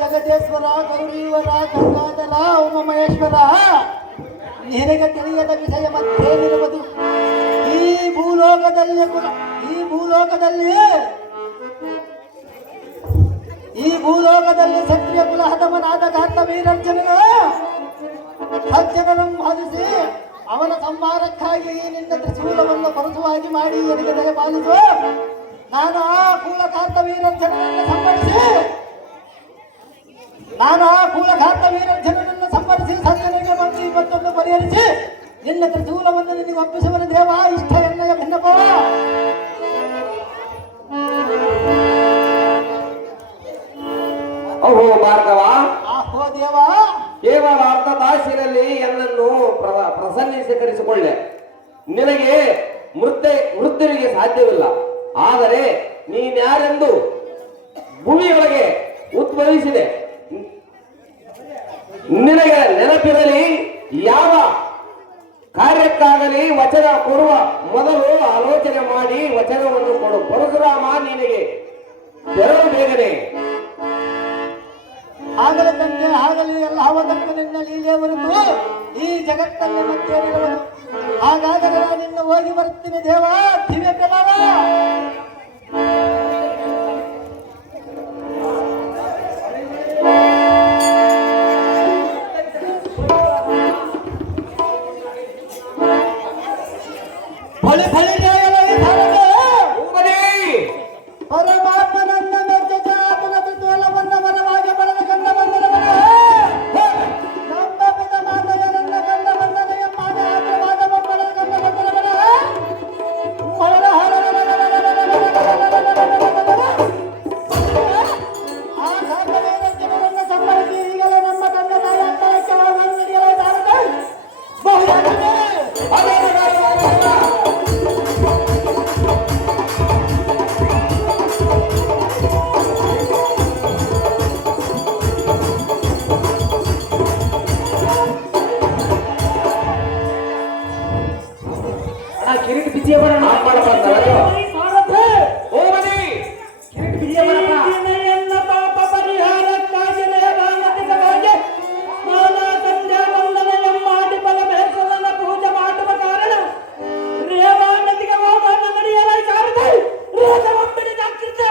ಜಗದೇಶ್ವರ ಗೌರೀವರ ಗಂಗಾಧರ ಉಮಮಹೇಶ್ವರ, ನಿನಗೆ ತಿಳಿಯದ ವಿಷಯ ಮತ್ತೇನಿರುವುದು? ಈ ಭೂಲೋಕದಲ್ಲಿ ಕ್ಷತ್ರಿಯ ಕುಲ ಹತಮನಾದ ಕಾರ್ತವೀರರ್ಜುನನು ಸಜ್ಜನರನ್ನು ಬಾಧಿಸಿ ಅವನ ಸಂಹಾರಕ್ಕಾಗಿ ನಿನ್ನ ತ್ರಿಶೂಲವನ್ನು ಪರಸುವಾಗಿ ಮಾಡಿ ಎನಗೆ ದಯಪಾಲಿಸು. ನಾನು ಆ ಕೂಲ ಕಾರ್ತವೀರರ್ಜುನನನ್ನು ಸಂಹರಿಸಿ ಸಜ್ಜನಿಗೆ ಬಂದು ಇವತ್ತೊಂದು ಪರಿಹರಿಸಿ ನಿನ್ನ ತ್ರಿಶೂಲವನ್ನು ನಿನಗೆ ಒಪ್ಪಿಸುವನ ದೇವ. ಇಷ್ಟ ಎನ್ನಯ ಭಿನ್ನಪವ. ಓಹೋ ಭಾರ್ಗವ, ಆಹೋ ದೇವ, ಕೇವಲ ಅರ್ಧ ತಾಸಿನಲ್ಲಿ ಎನ್ನನ್ನು ಪ್ರಸನ್ನೀಕರಿಸಿಕೊಳ್ಳೆ. ನಿನಗೆ ಮೃತ್ಯುವಿಗೆ ಸಾಧ್ಯವಿಲ್ಲ. ಆದರೆ ನೀನ್ಯಾರೆಂದು ಭೂಮಿಯೊಳಗೆ ಉದ್ಭವಿಸಿದೆ ನಿನಗೆ ನೆನಪಿರಲಿ. ಯಾವ ಕಾರ್ಯಕ್ಕಾಗಲಿ ವಚನ ಕೊಡುವ ಮೊದಲು ಆಲೋಚನೆ ಮಾಡಿ ವಚನವನ್ನು ಕೊಡು. ಪರಶುರಾಮ, ನಿನಗೆ ತೆರಳು ಬೇಗನೆ. ಆಗಲಿ ತಂದೆ, ಆಗಲಿ. ಎಲ್ಲ ಅವತಂತ್ರ ನಿನ್ನ ಲೀಲೆಯವರೆಗೂ ಈ ಜಗತ್ತಲ್ಲಿ ಮತ್ತೇನಿರುವುದು? ಹಾಗಾದರೆ ನಿನ್ನ ಹೋಗಿ ಬರ್ತೀನಿ ದೇವ. ದಿವ್ಯ ಪ್ರಭಾವ. ಫಳಿ ಫಳಿ ಪರಮಾತ್ಮ ನನ್ನ ಮೆಚ್ಚ ಆತನ ತೋಲವನ್ನು ಮರವಾಗಿ ಬರದ ಕಂಡ ಬಂದರವನ ನಮ್ಮ ಪಿತ ಮಾತೆಯ ನನ್ನ ಕಂಡ ಬಂದನೆಯ ಮಾಡ ಆತವಾದ ಬೊಮ್ಮನ ಕಂಡ ಬಂದರವನ ಆ ಕಾರ್ತವೀರರ್ಜುನನನ್ನು ಸಂಹರಿಸಿ ಈಗಲೇ ನಮ್ಮ ತಂದೆ ತಾಯಿ ಅಂತರಕ್ಕೆ ನಡೆಯಲಾಯಿತಾರದೆ ಬಹುಯಾಗದೆ ಕಿರೀಟ ಬಿಜಿಯ ಬರೋಣ. ಪಾಪ ಪರಿಹಾರಕ್ಕಾಗಿ ರೇವಾನತಿಗಾಗಿ ಸ್ನಾನ ಸಂಧ್ಯಾ ವಂದನೆಯ ಮಾಡಿ ಬಲಭೇಶ್ವರನ ಪೂಜೆ ಮಾಡುವ ಕಾರಣ ರೇವಾನತಿಗೆ ಹೋಗೋಣ ನಡೆಯಲಾಯಿತಾರದೆ ರೇಖವಂಬಿಡಿದಾಗ್ತಿದ್ದೆ.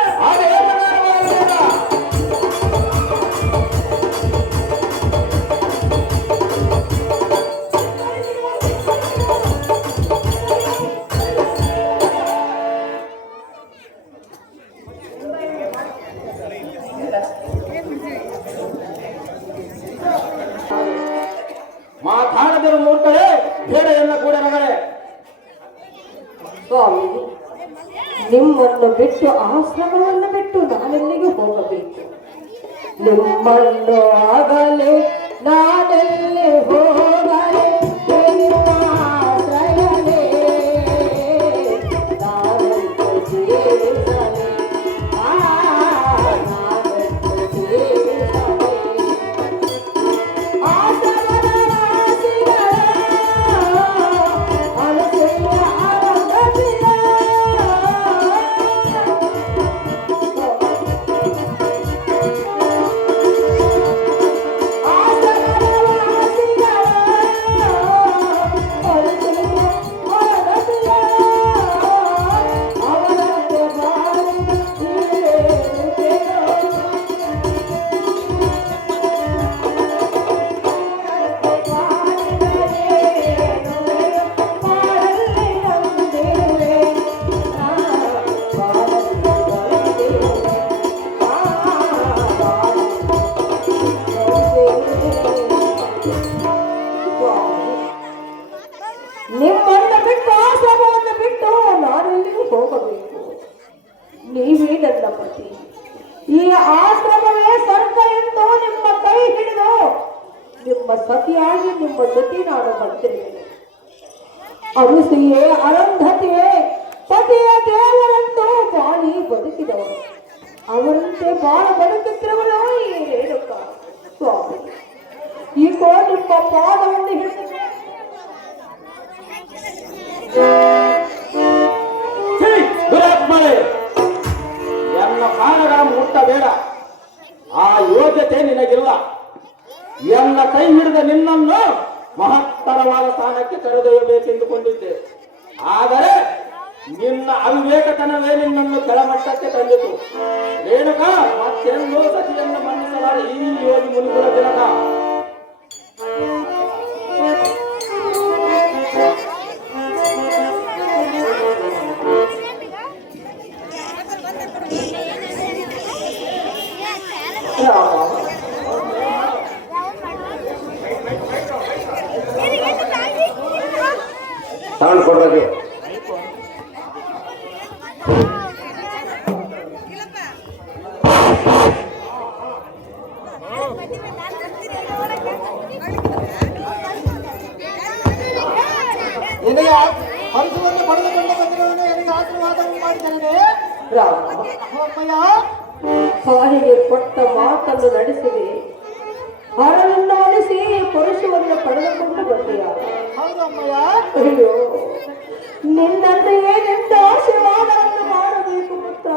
ಮಾತಾಡದರು ಮೂರ್ಖರೇ, ಬೇಡ ಎಲ್ಲ ಕೂಡ ನಗರೆ. ಸ್ವಾಮಿ, ನಿಮ್ಮನ್ನು ಬಿಟ್ಟು ಆಶ್ರಮವನ್ನು ಬಿಟ್ಟು ನಾನೆಲ್ಲಿಗೆ ಹೋಗಬೇಕು? ನಿಮ್ಮನ್ನು ಆಗಲೇ ನಾನೆಲ್ಲಿ ಹೋಗಲೇ? ನಿಮ್ಮ ಆಶ್ರಯವೇ ನಾನೆಂದು ಜೀವಿಸಲೇ? ನಾನೆಂದು ಜೀವಿಸಲೇ? ಆಶ್ರಮದ ರಾಶಿಗಳ ಅಲಸೆಯ ಆರಂಭವಿಲ್ಲ. ನಿಮ್ಮನ್ನು ಬಿಟ್ಟು ಆಶ್ರಮವನ್ನು ಬಿಟ್ಟು ನಾನೆಲ್ಲಿಗೂ ಹೋಗಬೇಕು? ನೀವೇ ನನ್ನ ಪತಿ. ಈ ಆಶ್ರಮವೇ ಸ್ವರ್ಗ ಎಂದು ನಿಮ್ಮ ಕೈ ಹಿಡಿದು ನಿಮ್ಮ ಸತಿಯಾಗಿ ನಿಮ್ಮ ಜೊತೆ ನಾನು ಬಂದಿರುತ್ತೇನೆ. ಅನುಸೂಯೆ, ಅರಂಧತೆಯೇ ಪತಿಯ ದೇವರಂತೂ ಬಾಳಿ ಬದುಕಿದವರು. ಅವರಂತೆ ಬಾಳ ಬದುಕುತ್ತಿರುವಳು ಈ ರೇಣುಕ. ಸ್ವಾಮಿ, ಈಗೋ ನಿಮ್ಮ ಪಾದವನ್ನು ಹಿಡಿದು ದುರಾತ್ಮಳೆ, ಎನ್ನ ಕಾಣಗ ಮುಟ್ಟಬೇಡ. ಆ ಯೋಗ್ಯ ಎಂದುಕೊಂಡಿದ್ದೆ. ಆದರೆ ನಿನ್ನ ಅವಿವೇಕತನವೇ ನಿನ್ನನ್ನು ಕೆಳಮಟ್ಟಕ್ಕೆ ತಂದಿತು. ರೇಣುಕಾ, ಮತ್ತೆಂದೋ ಸತಿಯನ್ನು ಮನ್ನಿಸಲಾರ ಈ ಯೋಗಿ ಮುನಿಗಳ ದಿನಕ. ತಗೊಂಡ್ಕೊಡ್ರಿ. ನಿನಗೆ ಹಂಸವನ್ನು ಪಡೆದುಕೊಂಡು ಬಂದಿರುವನು ನನಗೆ ಆಶೀರ್ವಾದವನ್ನು ಮಾಡಿದ್ದಾನೆ. ರಾಮ, ಅಮ್ಮಯ್ಯ, ತಾಯಿಗೆ ಕೊಟ್ಟ ಮಾತನ್ನು ನಡೆಸಿದೆ. ಹರಳನ್ನು ಅನಿಸಿ ಪುರುಷವನ್ನು ಪಡೆದುಕೊಂಡು ಬಂದೆಯ. ಹೌದು ಅಮ್ಮಯ್ಯ. ಅಯ್ಯೋ, ನಿನ್ನನ್ನು ಏನೆಂದು ಆಶೀರ್ವಾದವನ್ನು ಮಾಡಬೇಕು ಪುತ್ರ,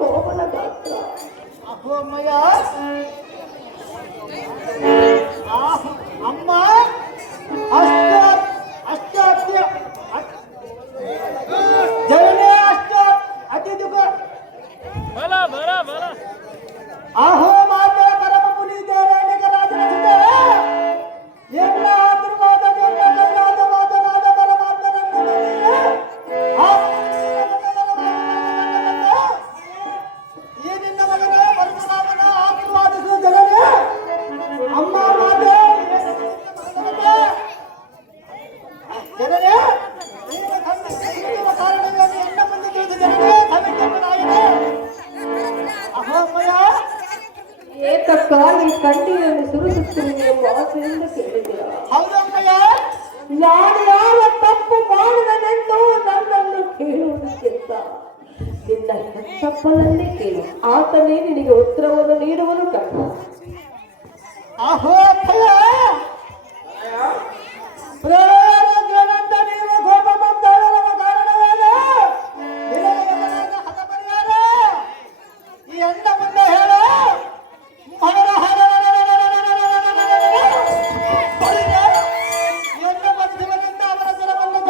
ಕೋಮಲ ಗಾತ್ರ. ಅಮ್ಮಯ್ಯ, ಅಮ್ಮ ಅಷ್ಟ ಜನನೇ ಅಷ್ಟ ಅತಿ ದುಃಖ ಆಹೋ ಮಾತ ಪರಮ ಪುನೀತರಾಜನ ಎಲ್ಲ ಆಶೀರ್ವಾದದಿಂದ ಕೈಲಾದ ಮಾತನಾದ ಪರಮಾತ್ಮನನ್ನು ಈ ನಿನ್ನ ಮಗನ ಪರಶುರಾಮನ ಆಶೀರ್ವಾದಿಸುವ ಜನನೇ ಅಮ್ಮ ಮಾತೆ ಜನರೇ, ನೀನು ಕಣ್ಣಿರುವ ಕಾರಣವೇನು ಎನ್ನ ಮುಂದೆ ತಿಳಿದು ಜನರೇ ಸಮಿತಿಯನ್ನಾಗಿದೆ. ಅಹೋಮಯ, ಏತಕ್ಕಾಗಿ ಕಣ್ಣೀರನ್ನು ಸುರಿಸುತ್ತೀನಿ ಎಂಬ ಆಸೆಯಿಂದ ಕೇಳಿದ್ದೀರ. ಹೌದು ಅಮ್ಮಯ್ಯ. ನಾನು ಯಾವ ತಪ್ಪು ಮಾಡುವನೆಂದು ನನ್ನನ್ನು ಕೇಳುವುದಕ್ಕಿಂತ ನಿನ್ನ ತಪ್ಪಲನ್ನೇ ಕೇಳು, ಆತನೇ ನಿನಗೆ ಉತ್ತರವನ್ನು ನೀಡುವುದು ಕಷ್ಟ. ಅಹೋಮಯ, ಪ್ರೇರಣೆಗಳಂತ ನೀವು ಕೋಪ ಬಂದಾಳುವ ಕಾರಣವೇನು? ನಿನಗೆ ಹದ ಪರಿಹಾರ ಈ ಅಣ್ಣ ಮುಂದೆ ಹೇಳು. ಮನರ ಎಲ್ಲ ಮನುಷ್ಯನಿಂದ ಅವರ ಜಲವನ್ನು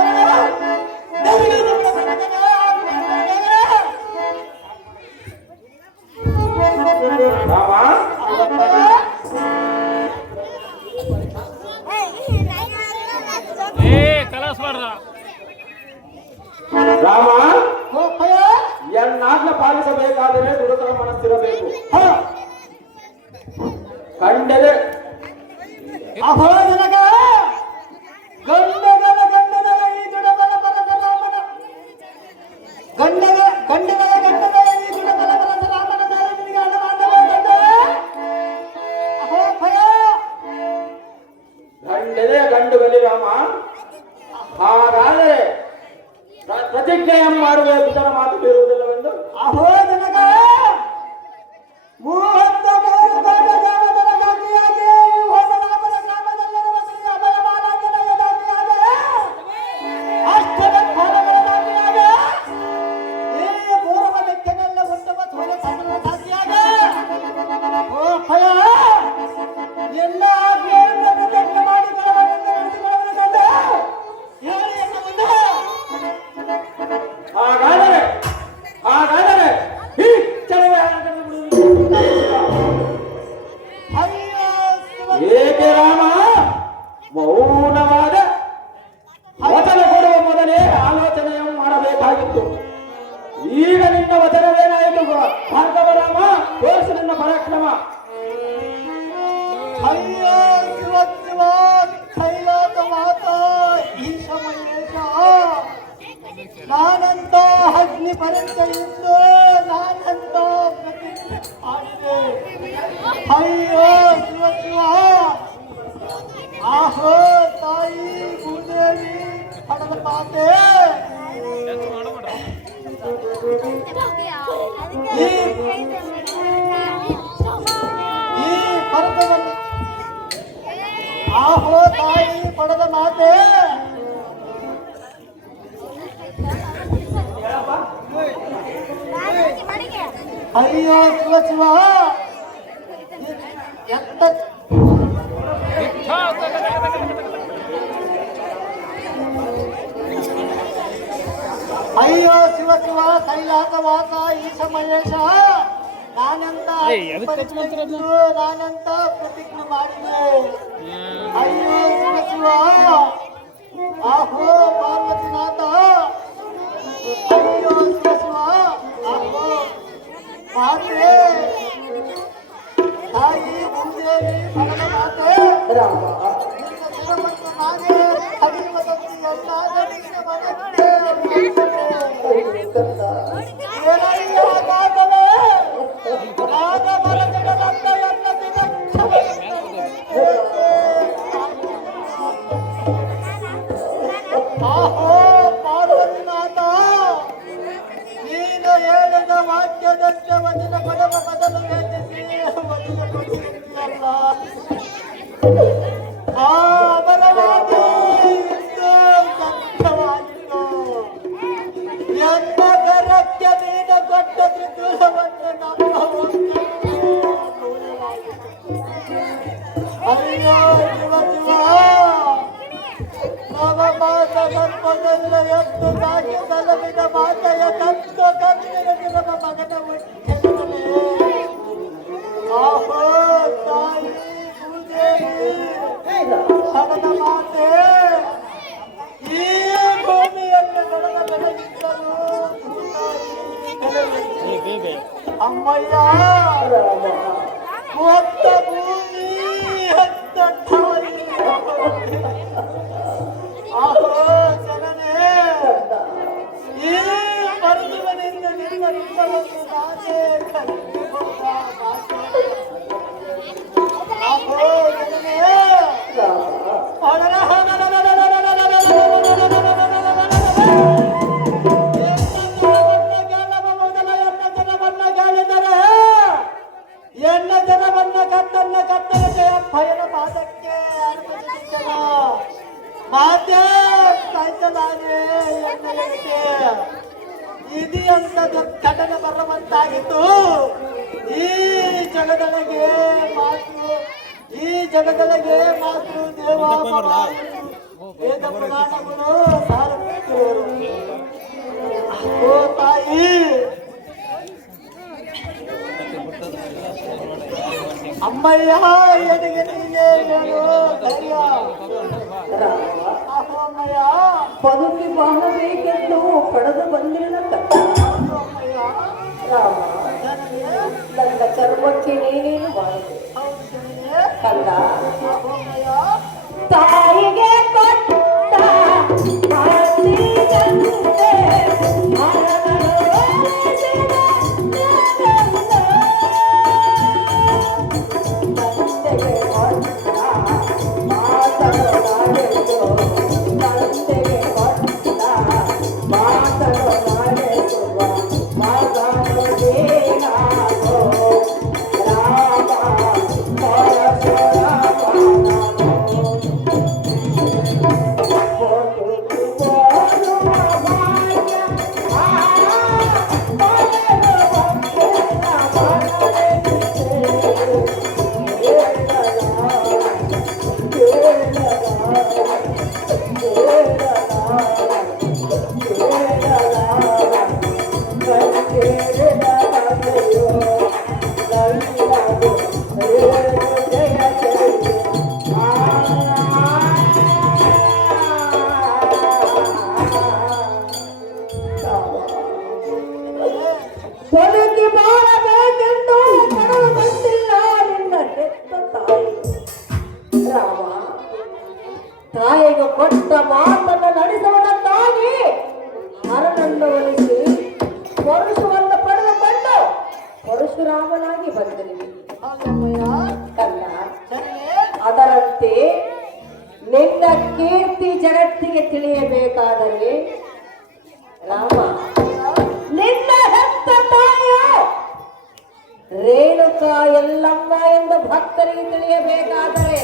ರಾಮ, ಕೋಪಯ ಎನ್ನಾಜ್ಞೆ ಪಾಲಿಸಬೇಕಾದರೆ ದುಡುಕರ ಮನಸ್ಸಿರಬೇಕು. ಕಂಡರೆ ಅಹೋ ಜನಕ ಗಂಡಗಳ ಈ ದುಡಬಲ ಪರಶುರಾಮನ ಗಂಡಗಳ ಈ ದುಡಬಲ ಪರಶುರಾಮನ ಮೇಲೆ ನಿನಗೆ ಅನುಮಾನವಾದದ್ದು. ಅಹೋ ಭಯ ಗಂಡದೆ ಗಂಡು ಬಲಿ ರಾಮ. ಹಾಗಾದರೆ ಪ್ರತಿಜ್ಞೆಯನ್ನು ಮಾಡುವ ಇತರ ಮಾತು ಬೀರುವುದಿಲ್ಲವೆಂದು. ಅಹೋ ಜನಕ 33 ಕೋಟಿ ದೇವತೆಗಳ ದಾಸಿಯಾಗಿ ಹೋಮನಾಮನ ಗ್ರಾಮದಲ್ಲಿರುವ ಶ್ರೀ ಅಭಯಮಾಲಾಂಜನೇಯ ದಾಸಿಯಾಗಿ ಅಷ್ಟದ ಫಲಗಳ ದಾಸಿಯಾಗಿ ಈ ಪೂರ್ವ ದಿಕ್ಕಿನೆಲ್ಲ ಉತ್ತಮ ಸೂರ್ಯ ಪಂಡನ ದಾಸಿಯಾಗಿ ಓ ಭಯ ಎಲ್ಲ ಆಜ್ಞೆಯನ್ನು ಪ್ರತಿಜ್ಞೆ ಮಾಡಿ ಕೆಲವರಿಂದ ನಡೆಸಿಕೊಳ್ಳಬೇಕೆಂದು ಹೇಳಿ ಎನ್ನ ಮುಂದೆ. ಹಾಗಾದರೆ ಈ ಚಲವೇ ಏಕೆ ರಾಮ ಮೌನವಾದ ವಚನ ಕೊಡುವ ಮೊದಲೇ ಆಲೋಚನೆಯನ್ನು ಮಾಡಬೇಕಾಗಿತ್ತು. ಈಗ ನಿನ್ನ ವಚನವೇನಾಯಿತು ಭಾರ್ಗವ ರಾಮ? ತೋರಿಸು ನಿನ್ನ ಪರಾಕ್ರಮ. ಅಯ್ಯೋ ಶಿವ ಶಿವ ಕೈಲಾಸ ಮಾತ ಈಶ ಮಹೇಶ, ನಾನಂತ ಅಗ್ನಿ ಪರಂತ ಇದ್ದು ನಾನಂತ ಪ್ರತಿಜ್ಞೆ ಮಾಡಿದೆ. ಅಯ್ಯೋ ಶಿವ ಶಿವ, ಆಹೋ ತಾಯಿ ಭೂದೇವಿ ಹಣದ ಪಾತೆ ಈ ಪರ್ವತವನ್ನು ಆಹೋ ತಾಯಿ ಪಡೆದ ಮಾತೆ ಅಯ್ಯೋ ಶಿವ ಶಿವ, ಎತ್ತ ಅಯ್ಯೋ ಶಿವ ಶಿವ ಕೈಲಾಸ ವಾಸ ಈಶ ಮಹೇಶ ನಾನೆಂತ ಪರಿಚಯಿಸಿದ್ದು, ನಾನೆಂತ ಪ್ರತಿಜ್ಞೆ ಮಾಡಿದೆ. ಅಯ್ಯೋ ಶಿವ ಶಿವ ಆಹೋ ಪಾರ್ವತಿನಾಥ, ಅಯ್ಯೋ ಶಿವ ಶಿವ ಆಹೋ ಮಾತೆ ತಾಯಿ ಭೂದೇವಿ ಭಗದ ಮಾತೆ ರಾಮ ನಿನ್ನ ಶಿರವನ್ನು ನಾನೇ ಹರಿಯುವುದಕ್ಕೆ ಎಲ್ಲಾದ ನಿನ್ನ ಮನಕ್ಕೆ ಕಂದ ಏನಯ್ಯ ಮಾತವೇ ರಾಗ ಮರಗಳಂತ ಎಲ್ಲ ಆಹೋ ಪಾರ್ವತಿನಾಥ, ನೀನು ಹೇಳಿದ ವಾಕ್ಯದಂತೆ ವಚನ ಪದವ ಬದಲು ವೇದಿಸಿ ವಚನ ಕೊಟ್ಟಿದ್ದೀಯಲ್ಲ. ಆ ಬಲವಾದಿ ಇಂದು ಸಂತವಾಯಿತು. ಎನ್ನ ಕರಕ್ಕೆ ನೀನು ಕೊಟ್ಟ ತ್ರಿಶೂಲವನ್ನು ನಮ್ಮ ಅಯ್ಯೋ ಶಿವ ಶಿವ, ನವಮಾಸ ಗರ್ಭದಲ್ಲ ಎದ್ದು ಸಾಕಿ ಸಲವಿದ ಮಾತೆಯ ಕತ್ತು ಕತ್ತಿನ ನಮ್ಮ ಮಗನ ಹುಟ್ಟಿದಳೆ. ಆಹೋ ತಾಯಿ ಭೂದೇವಿ ಹಣದ ಮಾತೆ, ಈ ಭೂಮಿಯನ್ನು ನಡೆದ ಬೆಳೆಗಿದ್ದಲು ಅಮ್ಮಯ್ಯ ಹೊತ್ತ ಭೂಮಿ ಹೆತ್ತ ತಾಯಿ. ಆಹೋ ಜನನೇ, ಈ ಮರುದುವನಿಂದ ನಿನ್ನ ನಿಮ್ಮನ್ನು ನಾನೇ ಕಲಿಯುವಾಗ ಆಹೋ ಜನನೇ, ಎನ್ನ ಜನವನ್ನ ಕತ್ತನ್ನ ಕತ್ತರಿಕೆಯ ಭಯನ ಪಾದಕ್ಕೆ ಅರ್ಪಿಸಿದ್ದನ ಮಾತೆ ಸಾಯಿಸಲಾರೆ ಎನ್ನಲಿಕ್ಕೆ ಇದೆಯಂತ ಘಟನೆ ಬರುವಂತಾಗಿತ್ತು. ಈ ಜಗದೊಳಗೆ ಮಾತು, ಈ ಜಗದೊಳಗೆ ಮಾತೃ ದೇವಾಪರ ವೇದ ಪುರಾಣಗಳು ಸಾರುತ್ತಿರುವರು. ಓ ತಾಯಿ, ಅಮ್ಮಯ್ಯ ಎನಿಗೆ ನೀನೇ ಹೇಳು ಧೈರ್ಯ. ಅಮ್ಮಯ್ಯ ಬದುಕಿ ಬಾಳಬೇಕೆಂದು ಪಡೆದು ಬಂದಿರಲ ಅಮ್ಮಯ್ಯ ರಾಮ, ನನಗೆ ನನ್ನ ಕರ್ಮಕ್ಕೆ ನೀನೇನು ಮಾಡಿದೆ ಹೌದು ಜನರೇ. ಕಂದ. ಅಮ್ಮಯ್ಯ ತಾಯಿಗೆ ಕೊಟ್ಟ ಮಾತಿನಂತೆ ಬದುಕಿ ಬಾಳಬೇಕೆಂದು ಪಡೆದು ಬಂದಿಲ್ಲ ನಿನ್ನ ಹೆತ್ತ ತಾಯಿ. ರಾಮ, ತಾಯಿಗೆ ಕೊಟ್ಟ ಮಾತನ್ನು ನಡೆಸುವುದಕ್ಕಾಗಿ ಹರನನ್ನು ಒಲಿಸಿ ಪರಶುವನ್ನು ಪಡೆದುಕೊಂಡು ಪರಶುರಾಮನಾಗಿ ಬಂದಿರುವಿ ಕಲ್ಲ. ಅದರಂತೆ ನಿನ್ನ ಕೀರ್ತಿ ಜಗತ್ತಿಗೆ ತಿಳಿಯಬೇಕಾದರೆ ರಾಮ, ನಿನ್ನ ಹೆತ್ತ ತಾಯಿಯು ರೇಣುಕಾ ಎಲ್ಲಮ್ಮ ಎಂದು ಭಕ್ತರಿಗೆ ತಿಳಿಯಬೇಕಾದರೆ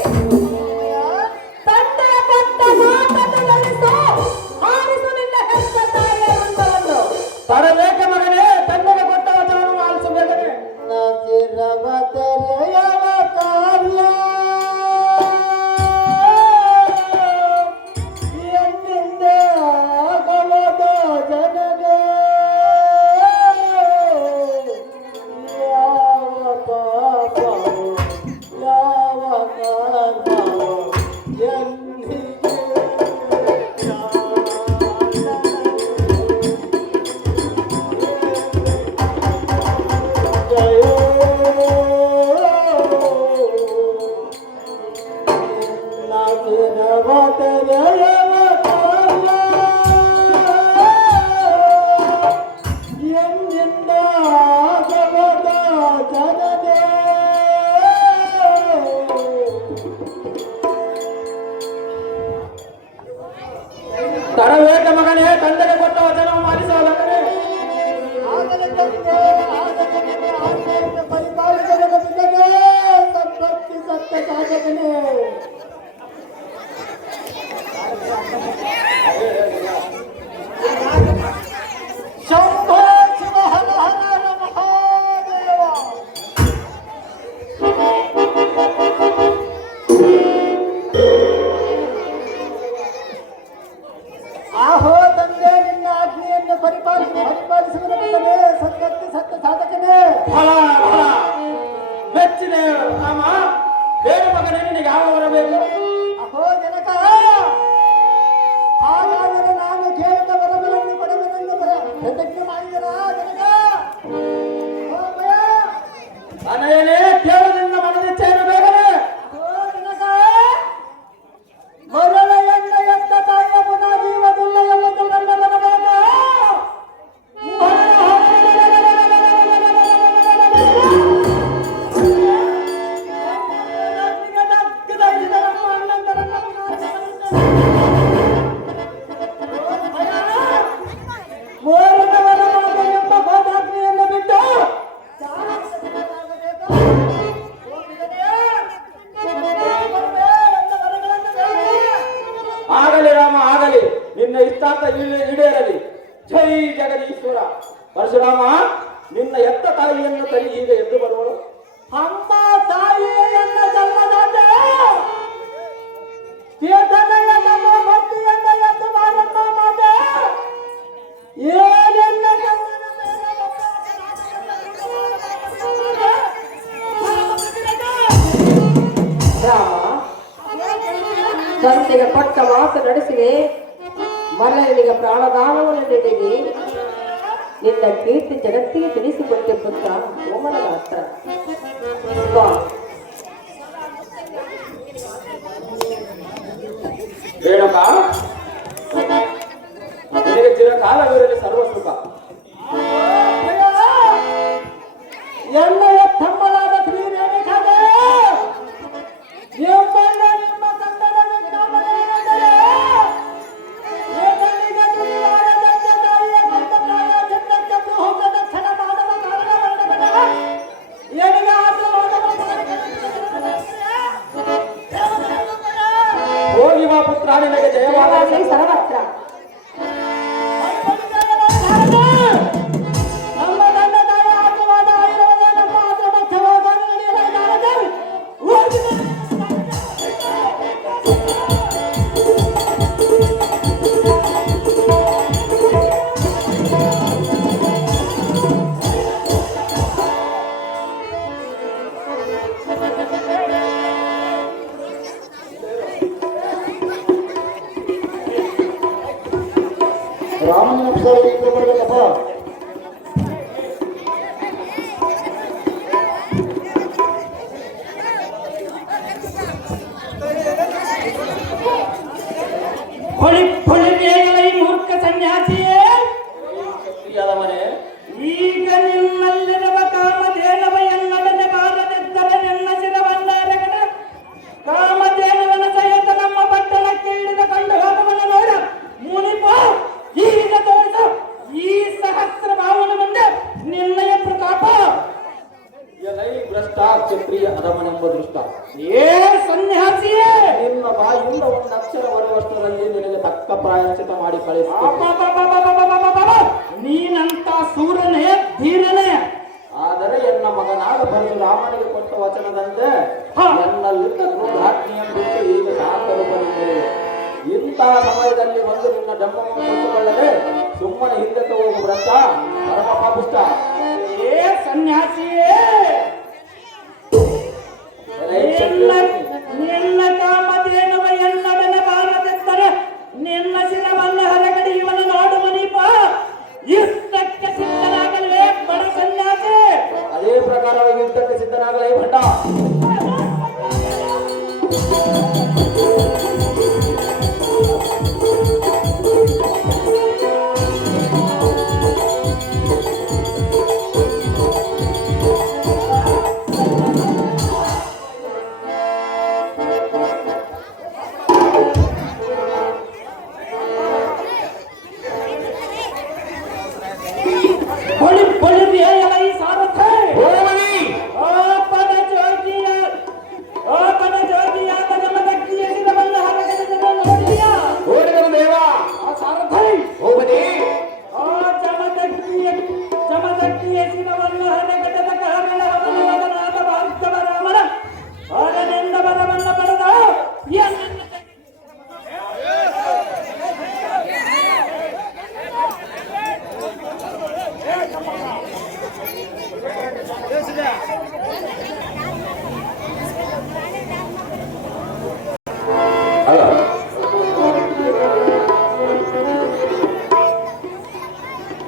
ತಂದೆಯ ಕೊಟ್ಟ ಮಾತನ್ನು ನಡೆಸು, ಆರಿಸು ನಿನ್ನ ಹೆತ್ತ ತಾಯಿಯ ವೃತ್ತವನ್ನು. ಬರಬೇಕ ಮಗನೇ, ತಂದೆಗೆ ಕೊಟ್ಟ ವಚನವನ್ನು ಆಲಿಸಬೇಕನೆ. ನಸಿರವ ತೆರೆಯವ ಕಾರ್ಯ ಎಂದಿದ್ದೆ ಆಗಲದ ಜನಗೆ ಮಗನೇ ತಂದೆಗೆ ಕೊಟ್ಟ ವಚನವು ಪಾಲಿಸಲಕ್ಕನೆ. ಆಗಲೇ ತಂದೆ, ಆಗಲೇ ನಿಮ್ಮ ಆಜ್ಞೆಯಿಂದ ಪರಿಪಾಲಿಸಲು ಬಿದ್ದನೆ, ಸಂಪತ್ತಿ ಸತ್ಯ ಸಾಧಕನೇ. ಶಂಭೋ ಶಿವ ಹರ ಹರ ಮಹಾದೇವ. ಆಹೋ ತಂದೆ, ನಿನ್ನ ಆಜ್ಞೆಯನ್ನು ಪರಿಪಾಲಿಸುವುದಕ್ಕೆ ಸತ್ಯಕ್ಕೆ ಸತ್ಯ ಸಾಧಕನೇ. ಫಲ ಫಲ ಮೆಚ್ಚಿದೆ ರಾಮ. ಬೇರೆ ಮಗನೇ ನಿನಗೆ ಯಾವ ವರ ಬೇಕು? ಅಹೋ ಜನಕ, ಹಾಗಾದರೆ ನಾನು ಕೇಳಿದ ವರಗಳನ್ನು ಕೊಡಬೇಕೆಂದು ಪ್ರತಿಜ್ಞೆ ಮಾಡಿದರ ಜನಕ? ಓ ಭಯ. ಅನಯನೇ ಕೇಳದಿಂದ ಮನದಿಚ್ಛೆಯನ್ನು ಬೇಗನೆ. ಅಹೋ ಜನಕ, ಮೊದಲ ಎಣ್ಣ ಎತ್ತ ತಾಯಿಯ ಪುನಃ ಜೀವದಿಲ್ಲ ಎಂಬುದು ನನ್ನ ಮನವಾದ. ಆಗಲಿ ರಾಮ ಆಗಲಿ, ನಿನ್ನ ಇಷ್ಟಾಂತ ಈಡೇರಲಿ. ಜೈ ಜಗದೀಶ್ವರ. ಪರಶುರಾಮ, ನಿನ್ನ ಎತ್ತ ತಾಯಿಯನ್ನು ಕೈ ಈಗ ಎದ್ದು ಬರುವಳು. ಅಮ್ಮ ತಾಯಿಯನ್ನ ಜನ್ಮದಾತೆ, ಚೇತನೆಯ ನಮ್ಮ ಭಕ್ತಿಯನ್ನ ಎದ್ದು ಬಾರಮ್ಮ ಮಾತೆ. ಏನೆಲ್ಲ ಗಂಗನ ಮೇಲೆ ರಾಮ ತಂದೆಗೆ ಪಟ್ಟ ಮಾತು ನಡೆಸಿದೆ, ಮರಳಿಗೆ ಪ್ರಾಣದಾನವನ್ನು ನೀಡಿದೆ. ನಿನ್ನ ಕೀರ್ತಿ ಜಗತ್ತಿಗೆ ತಿಳಿಸಿಕೊಟ್ಟೆ ಪುತ್ರ ಕೋಮಲ ಮಾತ್ರ. ರೇಣುಕ, ನಿನಗೆ ಚಿರಕಾಲವಿರಲಿ ಸರ್ವ ಸುಖ. ಎಣ್ಣೆಯ ತಮ್ಮಲಾದ ಶ್ರೀ ರೇಣುಕಾದೆ, ನಿಮ್ಮನ್ನ ನಿಮ್ಮ ಕಂದನ ವಿಜ್ಞಾಪನೆಯಾದರೆ, ಏತನಿಗೆ ತುಳಿಯಾರದಂತೆ ತಾಯಿಯ ಬಂದ ಪ್ರಾಯ ಚಿತ್ತಕ್ಕೆ ಹೋಗದ ಕ್ಷಣ ಮಾನವ ಕಾರಣವಲ್ಲವನ, ಏನಿಗೆ ಆಶೀರ್ವಾದವ ಹೋಗಿ ಬಾ ಪುತ್ರ, ನಿನಗೆ ಜಯವಾಗಲಿ ಸರ್ವತ್ರ. ನಮ್ಮ ತಂದೆ ತಾಯಿ ಆಶೀರ್ವಾದ ಆಗಿರುವುದೇ ನಮ್ಮ ಆಶ್ರಮಕ್ಕೆ ನಡೆಯಲಾಗಿದೆ. ರಾಮನ ಬರಬೇಕಪ್ಪ. ಹೊಳಿ ಬೇಗಲೈ ಮೂರ್ಖ ಸನ್ಯಾಸಿಯೇ, ಮನೆ ಈಗ ನಿನ್ನಲ್ಲಿರುವ ಕಾಮಧೇನವ ಎನ್ನಡನೆ ಬಾರದಿದ್ದರೆ ನಿನ್ನ ಶಿರವನ್ನಾರಗಣ. ಕಾಮಧೇನುವನ ಸಹಿತ ನಮ್ಮ ಪಟ್ಟಣಕ್ಕೆ ಇಳಿದ ಕಂಡು ಹೋಗುವನ ನೋಡ ಮುನಿಪ. ಈಗ ತೋರಿಸು ಈ ಸಹಸ್ರ ಭಾವನ ಮುಂದೆ ನಿನ್ನಯ ಪ್ರತಾಪ. ಎಲೈ ಭ್ರಷ್ಟ ಕ್ಷತ್ರಿಯ ಅಧಮನೆಂಬ ದೃಷ್ಟ. ಏ ಸನ್ಯಾಸಿಯೇ, ನಿನ್ನ ಬಾಯಿಂದ ಒಂದು ಅಕ್ಷರ ಬರುವಷ್ಟರಲ್ಲಿ ನಿನಗೆ ತಕ್ಕ ಪ್ರಾಯಶ್ಚಿತ ಮಾಡಿ ಕಳಿಸ್ತೀನಿ. ನೀನಂತ ಸೂರನೇ ಧೀರನೇ. ಆದರೆ ಎನ್ನ ಮಗನಾದ ಪರಶುರಾಮನಿಗೆ ಕೊಟ್ಟ ವಚನದಂತೆ ಎನ್ನಲ್ಲಿದ್ದ ಕ್ರೋಧಾಗ್ನಿಯನ್ನು ಬಿಟ್ಟು ಈಗ ಶಾಂತರು ಬಂದಿದೆ. ಇಂತಹ ಸಮಯದಲ್ಲಿ ಬಂದು ನಿನ್ನ ಡಮ್ಮವನ್ನು ಕೊಂದುಕೊಳ್ಳದೆ ಸುಮ್ಮನೆ ಹಿಂದಕ್ಕೆ ಹೋಗು ಭ್ರಷ್ಟ ಪರಮ ಪಾಪಿಷ್ಟ. ಏ ಸನ್ಯಾಸಿಯೇ, ಎಲೈ ಕ್ಷತ್ರಿಯ ನಿನ್ನ ಕಾಮಧೇನುವ ಎನ್ನಡನೆ ಬಾರದಿದ್ದರೆ ನಿನ್ನ ಶಿರವನ್ನು ಹರಗಡಿ ಇವನ ನೋಡು ಮನೀಪ. ಯುದ್ಧಕ್ಕೆ ಸಿದ್ಧನಾಗಲೇ ಬಡ ಸನ್ಯಾಸಿ. ಅದೇ ಪ್ರಕಾರವಾಗಿ ಯುದ್ಧಕ್ಕೆ ಸಿದ್ಧನಾಗಲೇ ಭಂಡ.